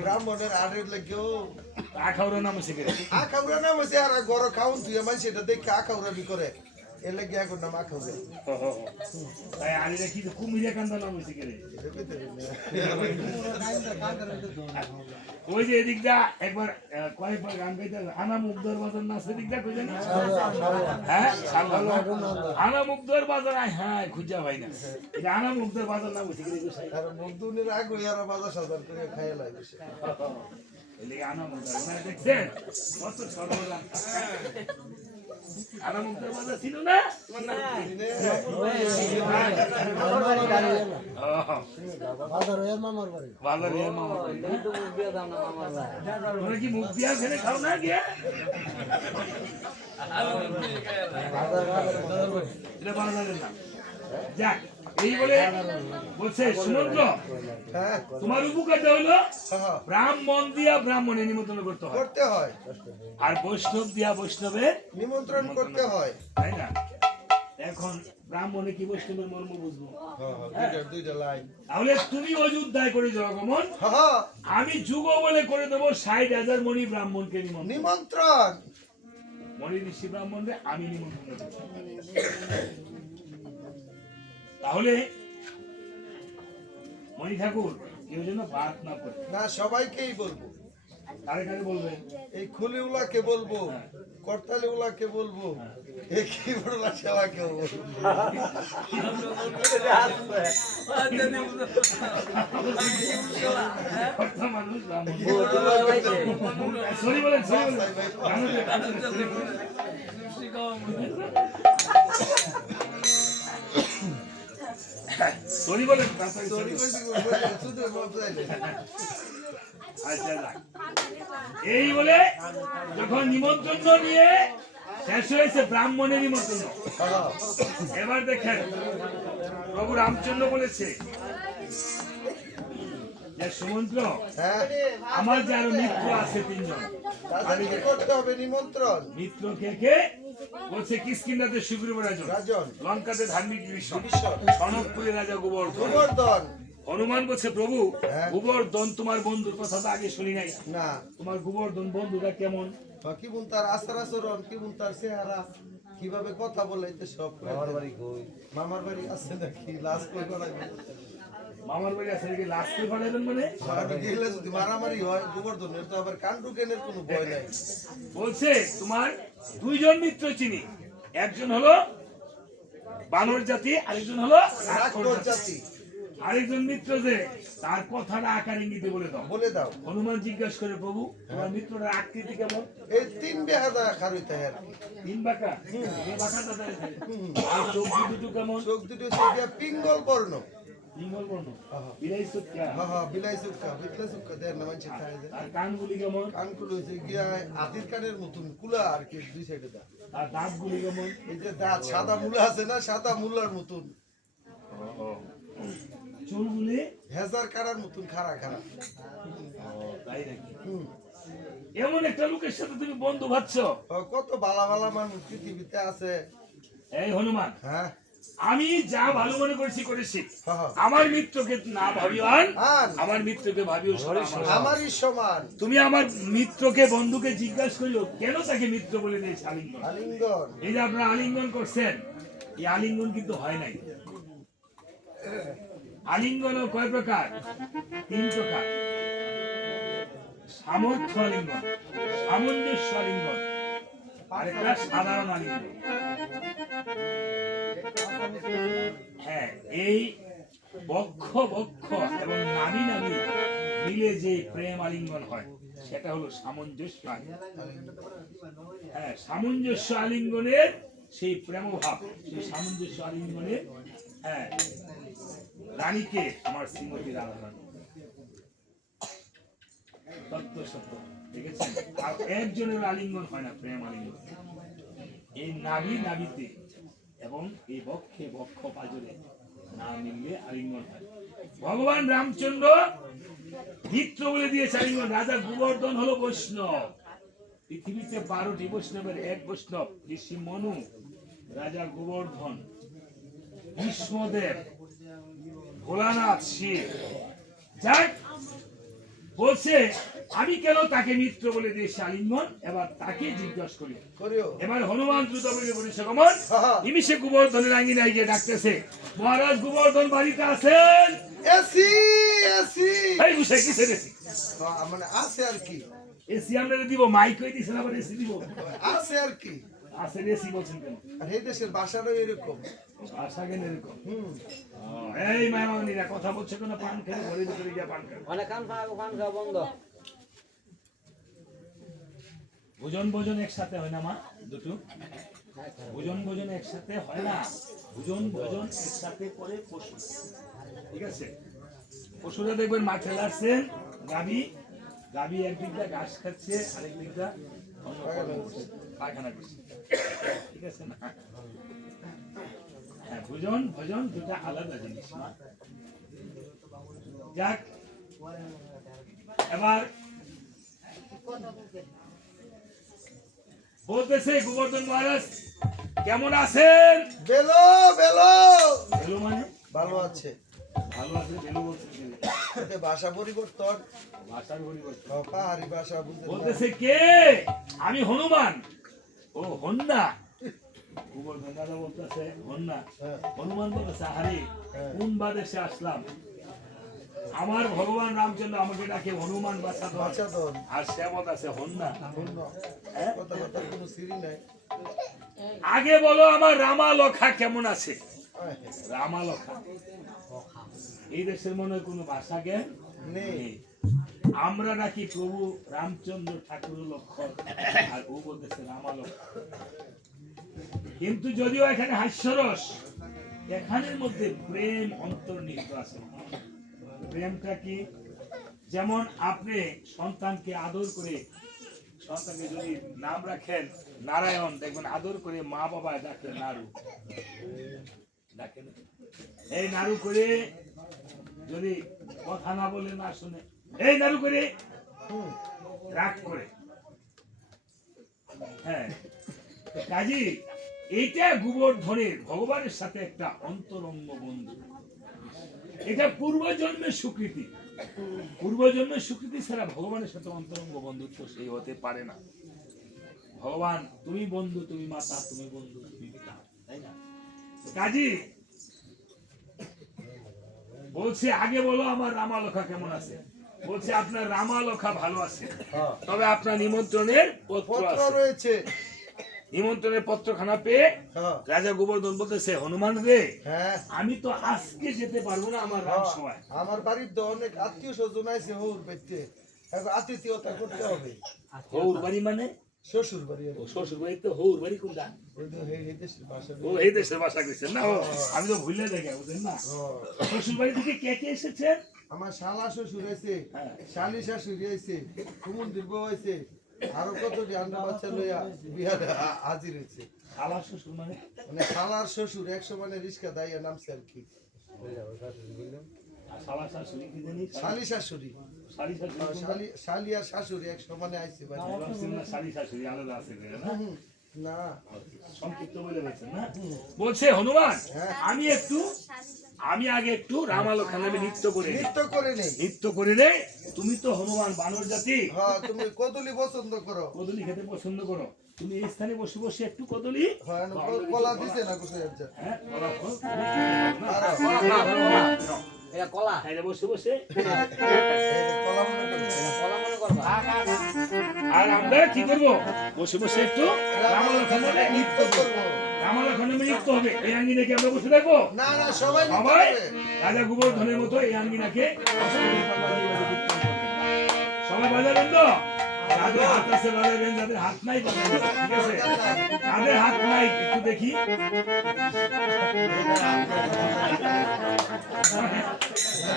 ব্রাহ্মণের আটের লাগেও আখাউরের নাম শিখে। আখাউরা নাম হচ্ছে আর গরো খাউন তুই আমার সেটা দেখে আখাউরা বি করে এর লাগে এখন নাম আখাউরা। তাই আলিরা কি কুমিরে কান্দা নাম শিখে রে? ওই যে এদিকটা একবার কয়েকবার গান গাইতে আনা মুগ্ধর বাজার নাচ এদিকটা খুঁজে না? হ্যাঁ আনা মুগ্ধর বাজার, হ্যাঁ খুঁজা ভাই না, এটা আনা মুগ্ধর বাজার নাম শিখে রে। আর মকদুনের আগে আর বাজার সাজার করে খাইয়া লাগে এদিকে আনা মুগ্ধর মানে দেখছেন কত সর্বদান। আনা মুগ্ধর বাজার ছিল না? বাজারের মামার বাড়ি। এই তো মুখ দিয়ে দাম না মামার ভাই তোমরা কি মুখ দিয়া ফেলে খাও না গিয়া? এটা বাজারের নাম। যাক এই বলে বলছে সুমন্ত্র, হ্যাঁ তোমার উপকারটা হলো হ্যাঁ ব্রাহ্মণ দিয়া ব্রাহ্মণে নিমন্ত্রণ করতে হয়, করতে হয়, আর বৈষ্ণব দিয়া বৈষ্ণবে নিমন্ত্রণ করতে হয়। তাই না? এখন ব্রাহ্মণে কি বৈষ্ণবের মর্ম বুঝবো? দুইটা লাইন। তাহলে তুমি অযোধ্যায় করে যাও আগমন, হ্যাঁ আমি যুগ বলে করে দেবো 60,000 মণি ব্রাহ্মণকে নিমন্ত্রণ। নিমন্ত্রণ মণি ঋষি ব্রাহ্মণরে আমি নিমন্ত্রণ করব। তাহলে মণি ঠাকুর কেউ যেন বাদ না করে। না, সবাইকেই বলবো। কারে কারে বলবেন? এই খুলিউলাকে বলবো, করতালিউলাকে বলবো, এই কিবোর্ডওয়ালা শালাকেও বলবো। কর্তা মানুষ ব্রাহ্মণ। বউগুলো হয়েছে। সরি বলেন, সরি বলেন। সরি বলেন, তাড়াতাড়ি সরি sorry বলেন। কইছি, শুধু বলতে আচ্ছা, যাক। এই বলে যখন নিমন্ত্রণ নিয়ে শেষ হয়েছে ব্রাহ্মণের নিমন্ত্রণ, এবার দেখেন প্রভু রামচন্দ্র বলেছে যে সুমন্ত্র, হ্যাঁ, আমার যে আরো মিত্র আছে 3 জন, তাদেরকে করতে হবে নিমন্ত্রণ। মিত্র কে বলছে কিষ্কিন্ধাতে সুগ্রীব রাজন, রাজন, লঙ্কাতে ধার্মিক বিভীষণ, বিভীষণ, সনকপুরে রাজা গোবর্ধন। গোবর্ধন। হনুমান বলছে প্রভু হ্যাঁ। গোবর্ধন তোমার বন্ধুর কথা তো আগে শুনি নাই, না, তোমার গোবর্ধন বন্ধুটা কেমন? কিমন তার আচার আচরণ, কিমন তার চেহারা, কিভাবে কথা বলে, এটা সব মামার বাড়ি কই, মামার বাড়ি আছে নাকি, লাশ কই করাইবে? মামার বাড়ি আছে নাকি? লাস্ট করে পাঠাবেন মানে? মামার গেলে যদি মারামারি হয়, গোবর্ধনের তো আবার কাণ্ডজ্ঞানের কোনো ভয় নাই। বলছে তোমার 2 জন মিত্র চিনি, একজন হলো বানর জাতি, আরেকজন হলো রাক্ষস রাক্ষস জাতি। জাতি। আরেকজন মিত্র যে তার কথাটা আকার ইঙ্গিতে বলে দাও। বলে দাও। হনুমান জিজ্ঞাসা করে প্রভু তোমার মিত্রটার আকৃতি কেমন? এই 3 বেহাদা খারুইতে আর কি। 3 বাঁকা, এই বাঁকাটা দেয়। আর চোখ দুটো কেমন? চোখ দুটো হচ্ছে গিয়া পিঙ্গল বর্ণ। পিঙ্গল বর্ণ, আহা। বিলাই সুটকা। হ্যাঁ, বিলাই চুক্কা, বিটলা চুক্কা দেয় না মানুষের খায় যায়। আর কানগুলি কেমন? কানগুলো হচ্ছে গিয়া হাতির কানের মতন কুলা আর কি, 2 সাইডে দা। আর দাঁতগুলি কেমন? এই যে দাঁত সাদা মূলা আছে না, সাদা মূলার মতন। চুলগুলি? হেজার কারার মতন খাড়া খাড়া। তাই নাকি? হুম। এমন একটা লোকের সাথে তুমি বন্ধু ভাবছো? কত ভালা ভালা মানুষ পৃথিবীতে আছে। এই হনুমান, হ্যাঁ, আমি যা ভালো মনে করেছি করেছি, হ্যাঁ। আমার মিত্রকে না ভাবিওয়ান, আর আমার মিত্রকে ভাবিও সমান। আমারই সমান। তুমি আমার মিত্রকে বন্ধুকে জিজ্ঞাসা করিও কেন তাকে মিত্র বলে দিয়েছে আলিঙ্গন। আলিঙ্গন। এই যে আপনারা আলিঙ্গন করছেন, এই আলিঙ্গন কিন্তু হয় নাই। আলিঙ্গন কয় প্রকার? 3 প্রকার। সামর্থ্য আলিঙ্গন, সামঞ্জস্য আলিঙ্গন, আর একটা সাধারণ আলিঙ্গন। হ্যাঁ, এই বক্ষ বক্ষ এবং নামি নামি মিলে যে প্রেম আলিঙ্গন হয় সেটা হলো সামঞ্জস্য আলিঙ্গন। হ্যাঁ, সামঞ্জস্য আলিঙ্গনের সেই প্রেমভাব, সেই সামঞ্জস্য আলিঙ্গনের, হ্যাঁ, রানীকে আমার শ্রীমতী রাধারানী তত্ত্ব সত্য দেখেছেন। আর একজনের আলিঙ্গন হয় না, প্রেম আলিঙ্গন। এই নাভি নাভিতে এবং এই বক্ষে বক্ষ পাজরে না মিললে আলিঙ্গন হয়। ভগবান রামচন্দ্র মিত্র বলে দিয়েছে আলিঙ্গন। রাজা গোবর্ধন হলো বৈষ্ণব। পৃথিবীতে 12টি বৈষ্ণবের এক বৈষ্ণব ঋষি মনু, রাজা গোবর্ধন, ভীষ্মদেব, ভোলানাথ, শিব। যাক, বলছে আমি কেন তাকে মিত্র বলে দিয়েছি আলিঙ্গন, এবার তাকে জিজ্ঞাসা করি। করিও। এবার হনুমান দ্রুত বলে বলেছে কমন নিমিষে গোবর্ধনের আঙ্গিনায় গিয়ে ডাকতেছে, মহারাজ গোবর্ধন বাড়িতে আছেন? AC AC. এই বুঝাই কিসের এসি? মানে আছে আর কি, এসি আমরা দিব, মাইক হয়ে দিয়েছেন, আবার এসি দিব? আছে আর কি। আছেন, এসি বলছেন কেন? আর এই দেশের ভাষাটাও এরকম। আশা কেন এরকম? হুম। এই মায়ামানিরা কথা বলছে কেন? পান খেলে ঘরের ভিতরে গিয়ে পান খাবে। মানে কান খাওয়া বন্ধ। ভোজন ভোজন একসাথে হয় না মা? দুটো ভোজন ভোজন একসাথে হয় না। ভোজন ভোজন একসাথে করে পশু, ঠিক আছে? পশুরা দেখবেন মাঠে লাগছেন, গাভী গাভী একদিকটা ঘাস খাচ্ছে, আরেক দিকটা পায়খানা করছে, ঠিক আছে না? হ্যাঁ, ভোজন ভোজন দুটা আলাদা জিনিস মা। যাক, এবার বলতেছে গোবর্ধন মহারাজ কেমন আছেন? Below below. বেলু মানে ভালো আছে। ভালো আছে, বেলু বলছে কি? এতে ভাষা পরিবর্তন, ভাষার পরিবর্তন। পাহাড়ি ভাষা বুঝতে না। বলতেছে কে? আমি হনুমান। ও হন্না গোবর্ধন দাদা বলতেছে হন্না হ্যাঁ। হনুমান বলতেছে আরে হ্যাঁ। কোন বাদেশে আসলাম আমার ভগবান রামচন্দ্র আমাকে ডাকে হনুমান বাঁচাতো বাচ্চাদন আর শ্যামত আছে হন্না শূন্য হ্যাঁ? কথা কথা কোনো সিরি নাই আগে বলো আমার রামালখা কেমন আছে আয়, রামালখা এই দেশের মনে হয় কোনো ভাষা জ্ঞান নেই নেই। আমরা নাকি প্রভু রামচন্দ্র ঠাকুর লক্ষণ আর ও বলতেছে রামালখা কিন্তু যদিও এখানে হাস্যরস এখানের মধ্যে প্রেম অন্তর্নিহিত আছে প্রেমটা কি যেমন আপনি সন্তানকে আদর করে সন্তানকে যদি নাম রাখেন নারায়ণ দেখবেন আদর করে মা বাবা ডাকে নাড়ু ডাকেন এই নাড়ু করে যদি কথা না বলে না শুনে এই নাড়ু করে রাগ করে হ্যাঁ কাজী এইটা গোবর্ধনের ভগবানের সাথে একটা অন্তরঙ্গ বন্ধু এটা পূর্বজন্মের স্বীকৃতি পূর্বজন্মের স্বীকৃতি ছাড়া ভগবানের সাথে অন্তরঙ্গ বন্ধুত্ব সেই হতে পারে না ভগবান তুমি বন্ধু তুমি মাতা তুমি বন্ধু তুমি পিতা তাই না কাজী বলছে আগে বলো আমার রামালখা কেমন আছে বলছে আপনার রামালখা ভালো আছে হ্যাঁ। তবে আপনার নিমন্ত্রণের পত্র পত্র আছে রয়েছে নিমন্ত্রণের পত্রখানা পেয়ে হ্যাঁ রাজা গোবর্ধন বলতেছে হনুমান রে হ্যাঁ আমি তো আজকে যেতে পারবো না আমার রাম সভায় আমার বাড়ির তো অনেক আত্মীয় স্বজন আছে ওর বাড়িতে এখন আতিথ্যতা করতে হবে হৌর বাড়ি মানে শ্বশুর বাড়ি আর ও কি। শ্বশুর বাড়ি তো হৌর বাড়ি কোনটা ওই তো এই দেশের ভাষা ও এই দেশের ভাষা গেছেন না ও আমি তো ভুলে যাই বুঝলেন না শ্বশুর বাড়ি থেকে কে কে এসেছেন আমার শালা শ্বশুর আছে হ্যাঁ। শালি শাশুড়ি আছে কুমন্দির বউ আছে আরো কতটি আন্ডা বাচ্চা লইয়া বিহারে হাজির হয়েছে শালা শ্বশুর মানে মানে শালার শ্বশুর 100 মানে রিস্কা দাইয়া নামছে আর কি আর শালা শাশুড়ি কি জানি শালি শাশুড়ি শালি শাশুড়ি কোনটা? শালি আর শাশুড়ি 100 মানে আইছে বাড়ি আমি ভাবছিলাম না শালি শাশুড়ি আলাদা আছে বলে, না না সংক্ষিপ্ত বলে গেছেন না বলছে হনুমান হ্যাঁ। আমি আগে একটু রামালখা নামে নৃত্য করে নিই। নৃত্য করে নেই নৃত্য করে রে তুমি তো হনুমান বানর জাতি হ্যাঁ তুমি কদলি পছন্দ করো কদলি খেতে পছন্দ করো তুমি এই স্থানে বসে বসে একটু কদলি হ্যাঁ কলা দিছে না কিছু একটা হ্যাঁ কলা ফল, এটা কলা খাইলে বসে বসে কলা মনে করো কলা মনে করবা আর আমরা কি করব বসে বসে একটু রামালখা নামে নৃত্য করবো রামালখা নামে নৃত্য হবে এই আঙ্গিনাকে আমরা বসে থাকবো না না সবাই নৃত্য সবাই করবে। রাজা গোবর্ধনের মতো এই আঙ্গিনাকে সবাই বাজাবেন তো যাদের হাত আছে বাজাবেন যাদের হাত নাই বাজাবেন ঠিক আছে যাদের হাত নাই একটু দেখি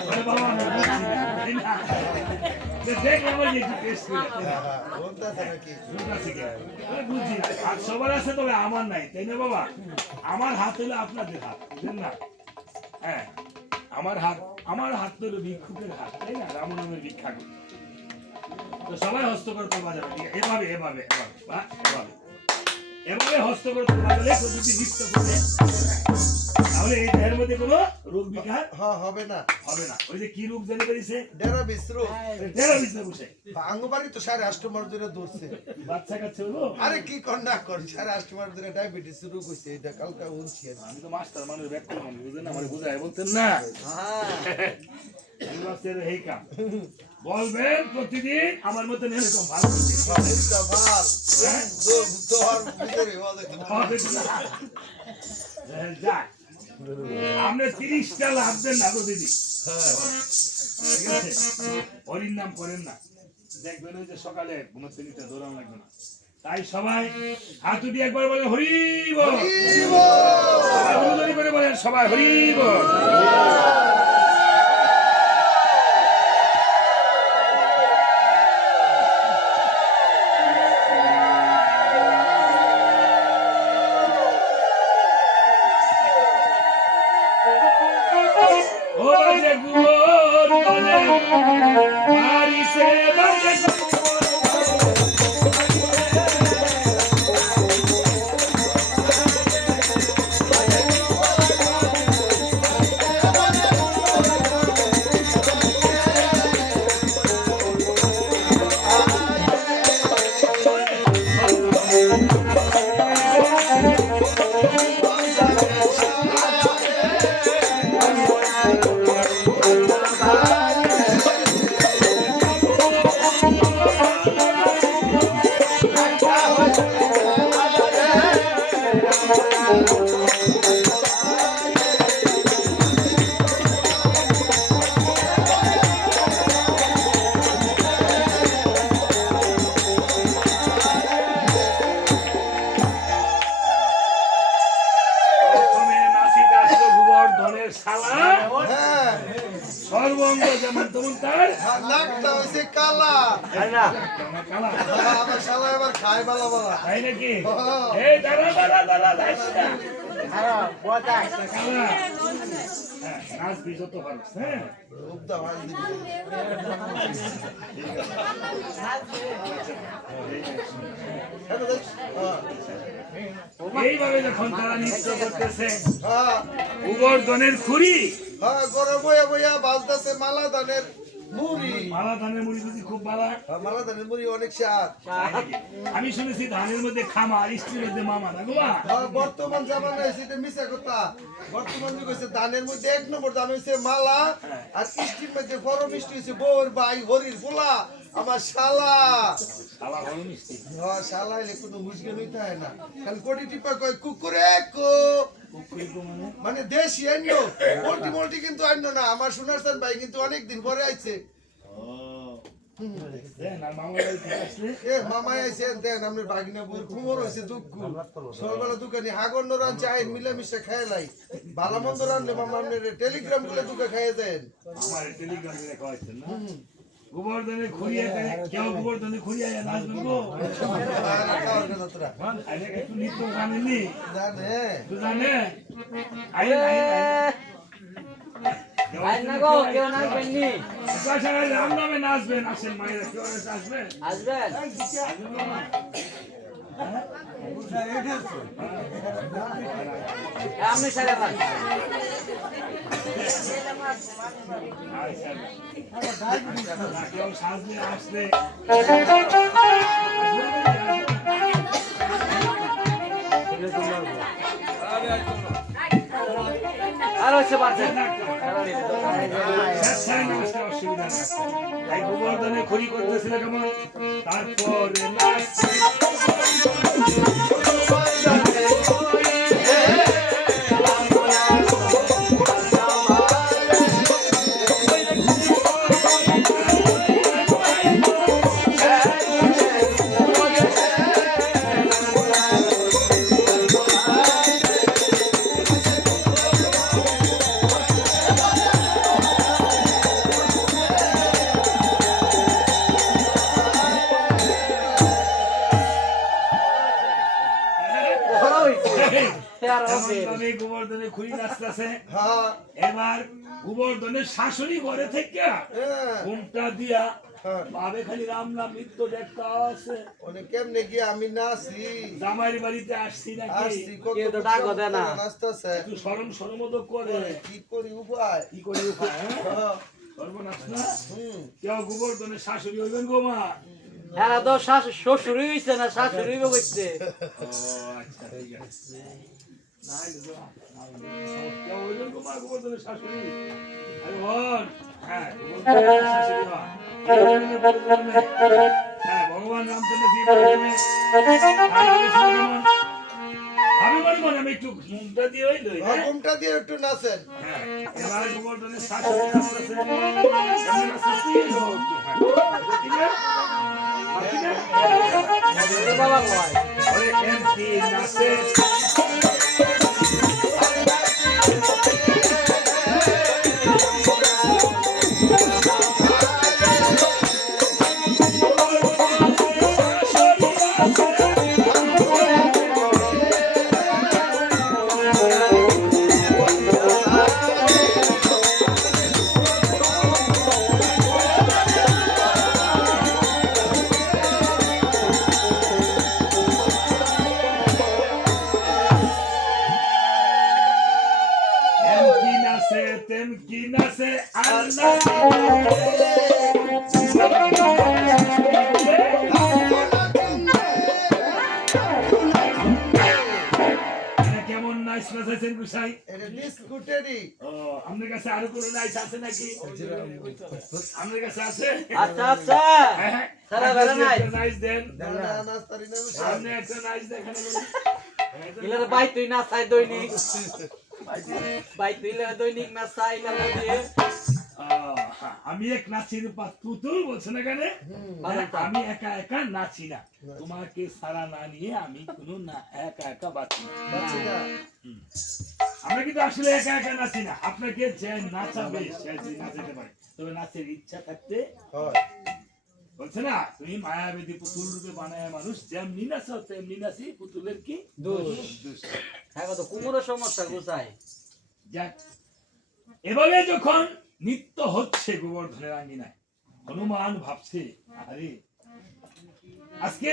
আরে বাবা আমি বুঝছি না, তাই না? দেখ আমার যে একটু টেস্ট করে হ্যাঁ, হ্যাঁ, বলতেছে নাকি বুঝছি না। আরে বুঝছি না। হাত সবার আছে তবে আমার নাই তাই না বাবা আমার হাত হলো আপনাদের হাত বুঝলেন না হ্যাঁ আমার হাত তো হলো ভিক্ষুকের হাত তাই না রাম নামের ভিক্ষা করি। তো সবাই হস্তকরতাল বাজাবে ঠিক আছে? এভাবে এভাবে এভাবে বা এভাবে এভাবে হস্তকরতাল বাজালে কেউ যদি নৃত্য করে তাহলে এই দেহের মধ্যে কোনো রোগ বিকার হ্যাঁ হবে না হবে না ওই যে কি রোগ জানি বেরিয়েছে ডেরা বিশ্রু তেরো বিছনা বসে আঙ্গবাড়ি তো 8.5 মাস ধরে ধরছে বাচ্চা কাচ্চা হলো আরে কি কর না কর 8.5 মাস ধরে ডায়াবেটিস শুরু করছে এটা কালকা উনছি আর কি। আমি তো মাস্টার মানুষ ব্যক্তি মানুষ বুঝলেন আমার বুঝায় বলতেন না আমি ভাবছি এটা এই কাম বলবেন প্রতিদিন আমার মতন এরকম ভালো করতে। এটা ভাল তোর ভিতরে বলে যাক আপনি 30টা লাভ দেন না প্রতিদিন ঠিক আছে হরির নাম করেন না দেখবেন ওই যে সকালে ঘুমাতে নিতে দৌড়ানো লাগবে না তাই সবাই হাত উঠি একবার বলে হরি বল সবাই হুড়োহুড়ি করে বলেন সবাই হরি বল ও বাজে গুয়োর বলে বাড়িতে বাজে তেমন তার নাকটা হইছে কালা কালা আমার শালা এবার খায় বালা বালা তাই নাকি হ্যাঁ। এই দাঁড়া যাইস না। কালা হ্যাঁ নাচবি যত পারস হ্যাঁ উবদা মাছ দিবি এইভাবে যখন তারা নৃত্য করতেছে হ্যাঁ গোবর্ধনের খুরি হ্যাঁ গরম বইয়া বইয়া বাজতেছে মালা ধানের মুড়ি মালা ধানের মুড়ি বুঝি খুব ভালো মালা ধানের মুড়ি অনেক স্বাদ আমি শুনেছি ধানের মধ্যে খামা আর স্ত্রীর মধ্যে মামা না গোমা বর্তমান জামানায় সেটা মিশা কথা বর্তমান যুগ হয়েছে ধানের মধ্যে 1 নম্বর দাম হয়েছে মালা আর স্ত্রীর মধ্যে বড় মিষ্টি হয়েছে বউর ভাই হরির পোলা আমার শালা খাওয়া ভালো মিষ্টি হ্যাঁ শালা এলে কোনো মুশকিল হইতে হয় না কারণ কোটি টিপা কয় কুকুরে কো মানে দেশি আইন্য পোল্ট্রি মোল্ট্রি কিন্তু আইন্য না আমার সোনার চান ভাই কিন্তু অনেকদিন পরে আইছে দেন আর মামা বাড়ি থেকে আসলে এ মামাই আইছে দেন আপনার বাগিনা বুর কুমোর হইছে দুঃখ সকালে দোকানে হাগন্ন রান চাই মিলামিশা খায় লাই ভালো মন্দ রানলে মামা আপনার টেলিগ্রাম গুলো দুকে খাইয়ে দেন আমার টেলিগ্রাম দিয়ে খাওয়াইছেন না গোবর্ধনের খুঁড়িয়ে কেউ গোবর্ধনের খুঁড়িয়ে নাচবেন গো আরে একটু নৃত্য জানেননি জানে তুই জানে আইন আই না গো কেউ নাচবেন নি রাম নামে নাচবেন আসেন মায়েরা কেউ আসবেন আসবেন আপনি সারা পান কেউ সাজলে আসলে আর হচ্ছে পাচ্ছেন অসুবিধা নেই গোবর্ধনে খড়ি করতেছিল কেমন তারপরে গোবর্ধনের খুঁড়ি নাচতেছে হ্যাঁ এবার গোবর্ধনের শাশুড়ি ঘরে থেকে ঘুমটা দিয়া ভাবে খালি রাম নাম নৃত্য দেখতে আছে অনেক কেমনে গিয়ে আমি নাচি জামাইয়ের বাড়িতে আসছি নাকি আসছি কত কেউ তো ডাকও দেয় না। নাচতেছে একটু সরম সরমত করে কি করি উপায় কি করে উপায়, হ্যাঁ? হ্যাঁ, সর্বনাশ না হুম কেউ গোবর্ধনের শাশুড়ি হইবেন গোমা এরা তো শ্বশুরই হইছে না শাশুড়ি করছে আচ্ছা ঠিক আছে নাই কেউ হইবেন গোমা গোবর্ধনের শাশুড়ি আরে বল হ্যাঁ গোবর্ধনের শাশুড়ি হয় হ্যাঁ ভগবান রামচন্দ্র দিয়ে আমি বলি মনে আমি একটু মুখটা দিয়ে হইল ঘুমটা দিয়ে একটু নাচেন এবার গোবর্ধনের শাশুড়ি আসতেছে বাবা কয় কেমন নাইস নাচাইছেন গুসাই এটা ডিসকুটেডি আপনার কাছে আরো কোনো নাইস আছে নাকি আপনার কাছে আছে আচ্ছা আচ্ছা সারা বেলা নাই নাইস দেন না নাস্তারি না আপনি একটা নাইস দেখেন ইলা তো বাই তুই না চাই দৈনিক বাই তুই লে দৈনিক না চাই না দিয়ে আমি এক নাচির পুতুল বলছো না কেন আমি একা একা নাচি না তোমাকে সারা না নিয়ে আমি কোনো না একা একা বাঁচি না আমরা কিন্তু আসলে একা একা নাচি না আপনাকে যে নাচাবে সে নাচাতে পারে তবে নাচের ইচ্ছা থাকতে হয় বলছে না, তুমি মায়াবেদী পুতুল রূপে বানায় মানুষ যেমনি নাচো তেমনি নাচি, পুতুলের কি দোষ। দোষ। হ্যাঁ তো কুমোরের সমস্যা গোসাই। যাক, এভাবে যখন নৃত্য হচ্ছে গোবর্ধনের আঙ্গিনায়, হনুমান ভাবছে, আরে আজকে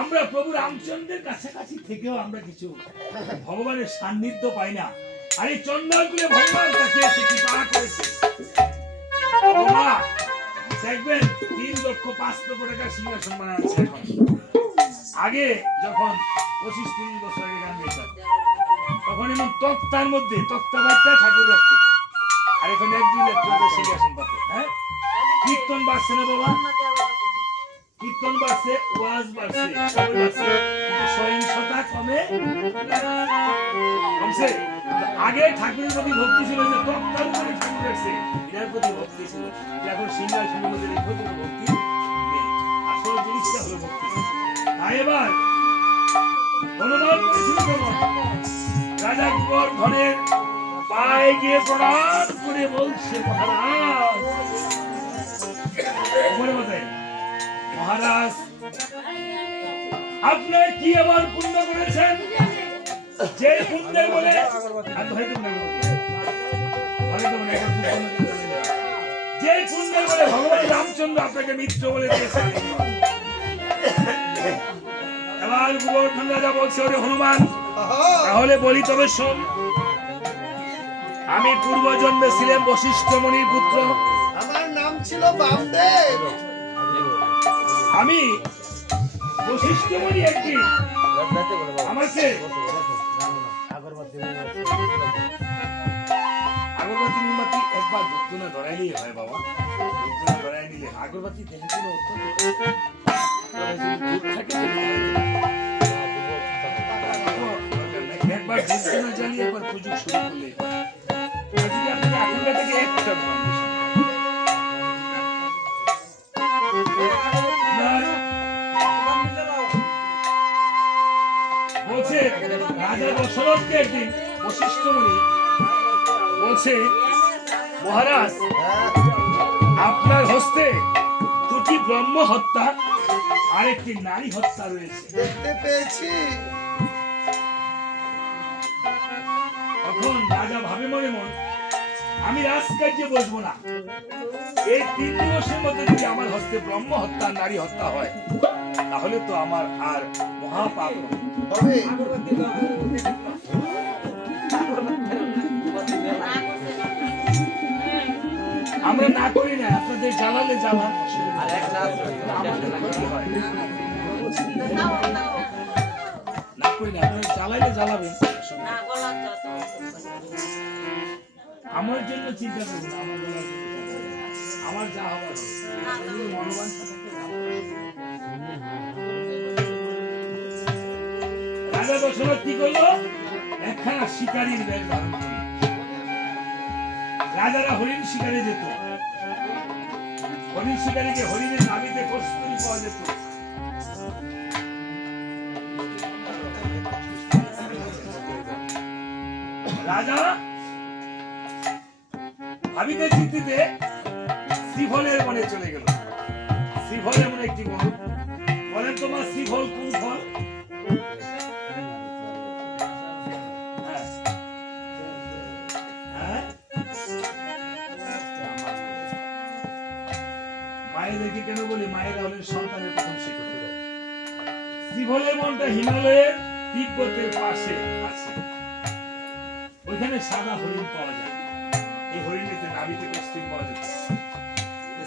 আমরা প্রভু রামচন্দ্রের কাছাকাছি থেকেও আমরা কিছু ভগবানের সান্নিধ্য পাই না। আর এই চন্দ্রকুলে ভগবান তাকে এসে কৃপা করেছে। ভগবান দেখবেন 3,05,00,000 টাকা সিংহাসন বানাচ্ছে এখন। আগে যখন 25-30 বছর আগে গান গেতাম, তখন এমন তক্তার মধ্যে তক্তা বাচ্চা ঠাকুর রাখতো, আর এখন 1-2 লাখ টাকা সিংহাসন পাতে। হ্যাঁ, কীর্তন বাড়ছে না বাবা, কীর্তন বাড়ছে, ওয়াজ বাড়ছে, সবই বাড়ছে, কিন্তু সহিংসতা কমছে। আগে ঠাকুরের প্রতি ভক্তি ছিল, যে তক্তার উপরে ঠাকুর রাখছে এটার প্রতি ভক্তি ছিল। এখন সিংহাসনের মধ্যে রেখে কোনো ভক্তি নেই। আসল জিনিসটা হলো ভক্তি। তাই এবার হনুমান করেছিল কেমন? রাজা গোবর্ধনের পায়ে গিয়ে প্রণাম করে বলছে, মহারাজ মহারাজ আপনার কি এমন পুণ্য করেছেন যে পুণ্যের বলে যে পুণ্যের বলে ভগবান রামচন্দ্র আপনাকে মিত্র বলে দিয়েছেন। এবার গোবর্ধন রাজা বলছে, ওরে হনুমান, তাহলে বলি তবে শোন, আমি পূর্ব জন্মে ছিলাম বশিষ্ঠ মুনির পুত্র, আমার নাম ছিল বামদেব। আমি বশিষ্ঠ মুনি একদিন আমাকে আগরবাতি মোমবাতি একবার ধূপধুনা ধরাই নিয়ে হয় বাবা, ধূপধুনা ধরাই নিলে আগরবাতি দেখে ছিল অত্যন্ত একবার ধূপধুনা জ্বালিয়ে একবার পুজো শুরু করলে যদি আপনি আখন্ডা থেকে একটা ধরান বলছে, রাজা দশরথকে একদিন বশিষ্ঠ মুনি বলছে, মহারাজ আপনার হস্তে 2টি ব্রহ্ম হত্যা আর একটি নারী হত্যা রয়েছে। দেখতে পেয়েছি। তখন রাজা ভাবে মনে মন, আমি রাজকার্যে বসবো না, এই 3 দিবসের মধ্যে যদি আমার হস্তে ব্রহ্ম হত্যা নারী হত্যা হয়, তাহলে তো আমার আর মহাপাপ হবে। আমরা না করি না, আপনাদের জ্বালালে জ্বালান, আর একটা আমাদের ক্ষতি হয় না করি না, আপনারা জ্বালাইলে জ্বালাবেন, আমার জন্য চিন্তা করুন, আমার বলার জন্য চিন্তা করুন। আমার যা হবার হবে, মনোবাঞ্ছা থাকে। রাজা দশরথ কি করলো? একখানা শিকারীর বেশ ধারণ করলো। রাজারা হরিণ শিকারে যেত, হরিণ শিকারীকে হরিণের নাভিতে কস্তুরী পাওয়া যেত। রাজা ভাবিতে চিন্তিতে শ্রীফলের বনে চলে গেল। শ্রীফল এমন একটি বন, বলেন তোমার শ্রীফল কোন ফল? মায়েদেরকে কেন বলি? মায়েরা হলেন সন্তানের প্রথম শিক্ষক। শ্রীফলের বনটা হিমালয়ের তিব্বতের পাশে আছে, ওইখানে সাদা হরিণ পাওয়া যায়। এই হরিণেতে নাভিতে কস্তুরী পাওয়া যেত।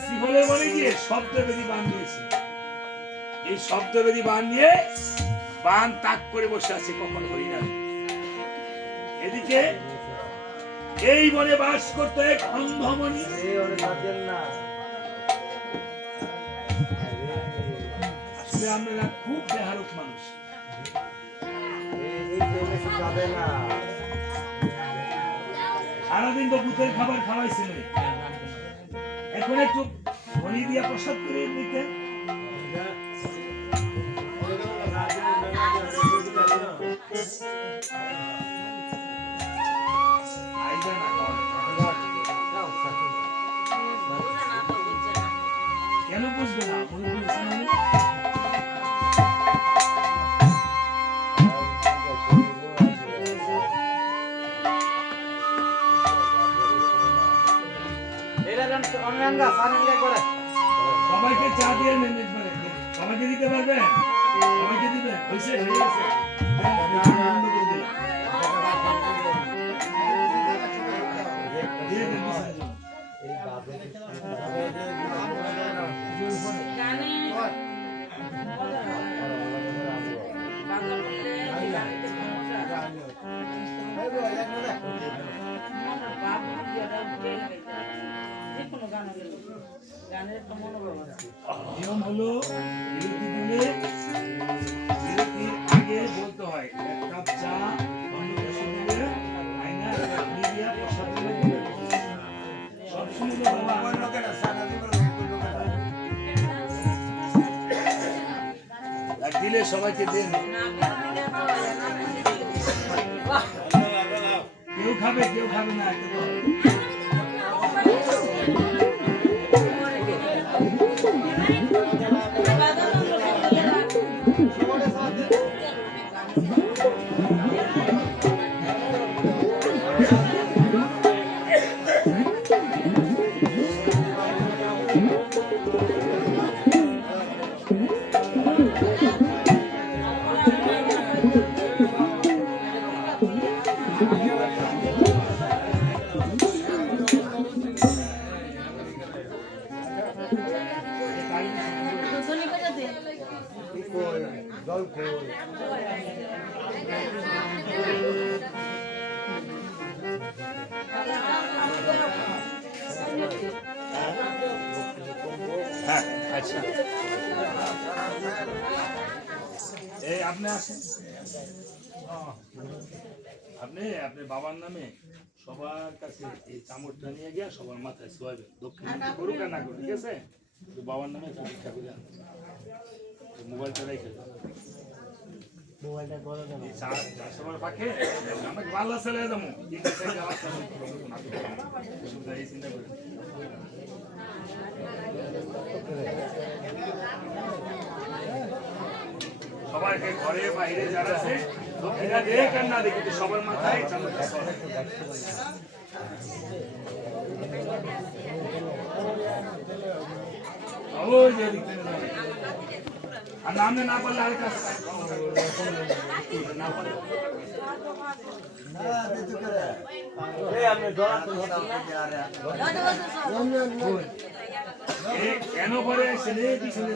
শ্রীফলের বনে গিয়ে শব্দবেদী বান নিয়েছে। এই শব্দবেদী বান নিয়ে বান তাক করে বসে আছে, কখন হরিণ আসবে। এদিকে এই বনে বাস করতে এক অন্ধমণি, আসলে আমরা খুব বেহারক মানুষ। সারাদিন তো ভূতের খাবার খাওয়াইছিল, এখন একটু ঘড়ি দিয়া প্রসাদ করে নিতেন। বুঝবে না মনে বুঝছে না অনরাঙ্গা সানঙ্গা করে সবাইকে চা দিয়ে নেন একবারে সবাইকে দিতে পারবেন সবাইকে দিবেন হইছে হয়ে গেছে বন্ধ করে দিলাম দিয়ে দেন নিয়ম হলো বিরতি দিলে বিরতির আগে বলতে হয় এক কাপ চা অন্য পাশে দিলে আয়না মিডিয়া প্রসাদ দিলে সব শুনলে বাবা দিলে সবাইকে দেন কেউ খাবে না একদম হ্যাঁ আচ্ছা এই আপনি আসেন আপনি আপনার বাবার নামে সবার কাছে এই চামচটা নিয়ে গিয়ে সবার মাথায় শোয়াবেন দক্ষিণ করুক আর না করুক ঠিক আছে বাবার নামে পরীক্ষা করে মোবাইলটা রেখে মোবাইলটা করে দেন এই সবার পাখে আমরা বাংলা চলে যাবো এই চিন্তা করে সবাইকে ঘরে বাইরে যারা আছে দক্ষিণা দেখ আর না দেখে সবার মাথায় চামচটা ওই যে আর নামে না পারলে আর কাজ না পারলে কেন করে ছেলে পিছনে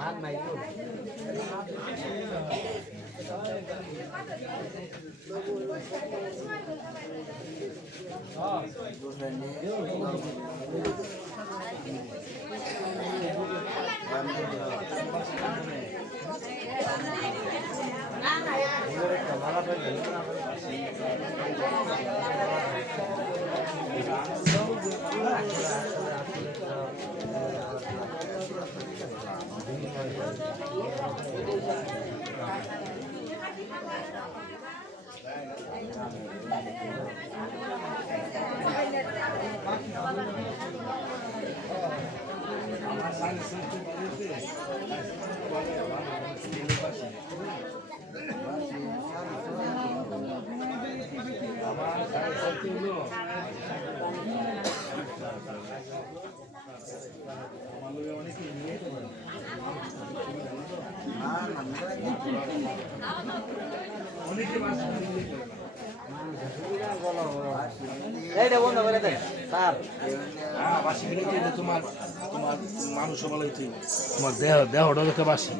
হাত নাই তো অনেকে বাসি এইটা বন্ধ করে দেন স্যার। বাসি খেলে তোমার তোমার মানুষ বলাই তোমার দেহটা যত বাসি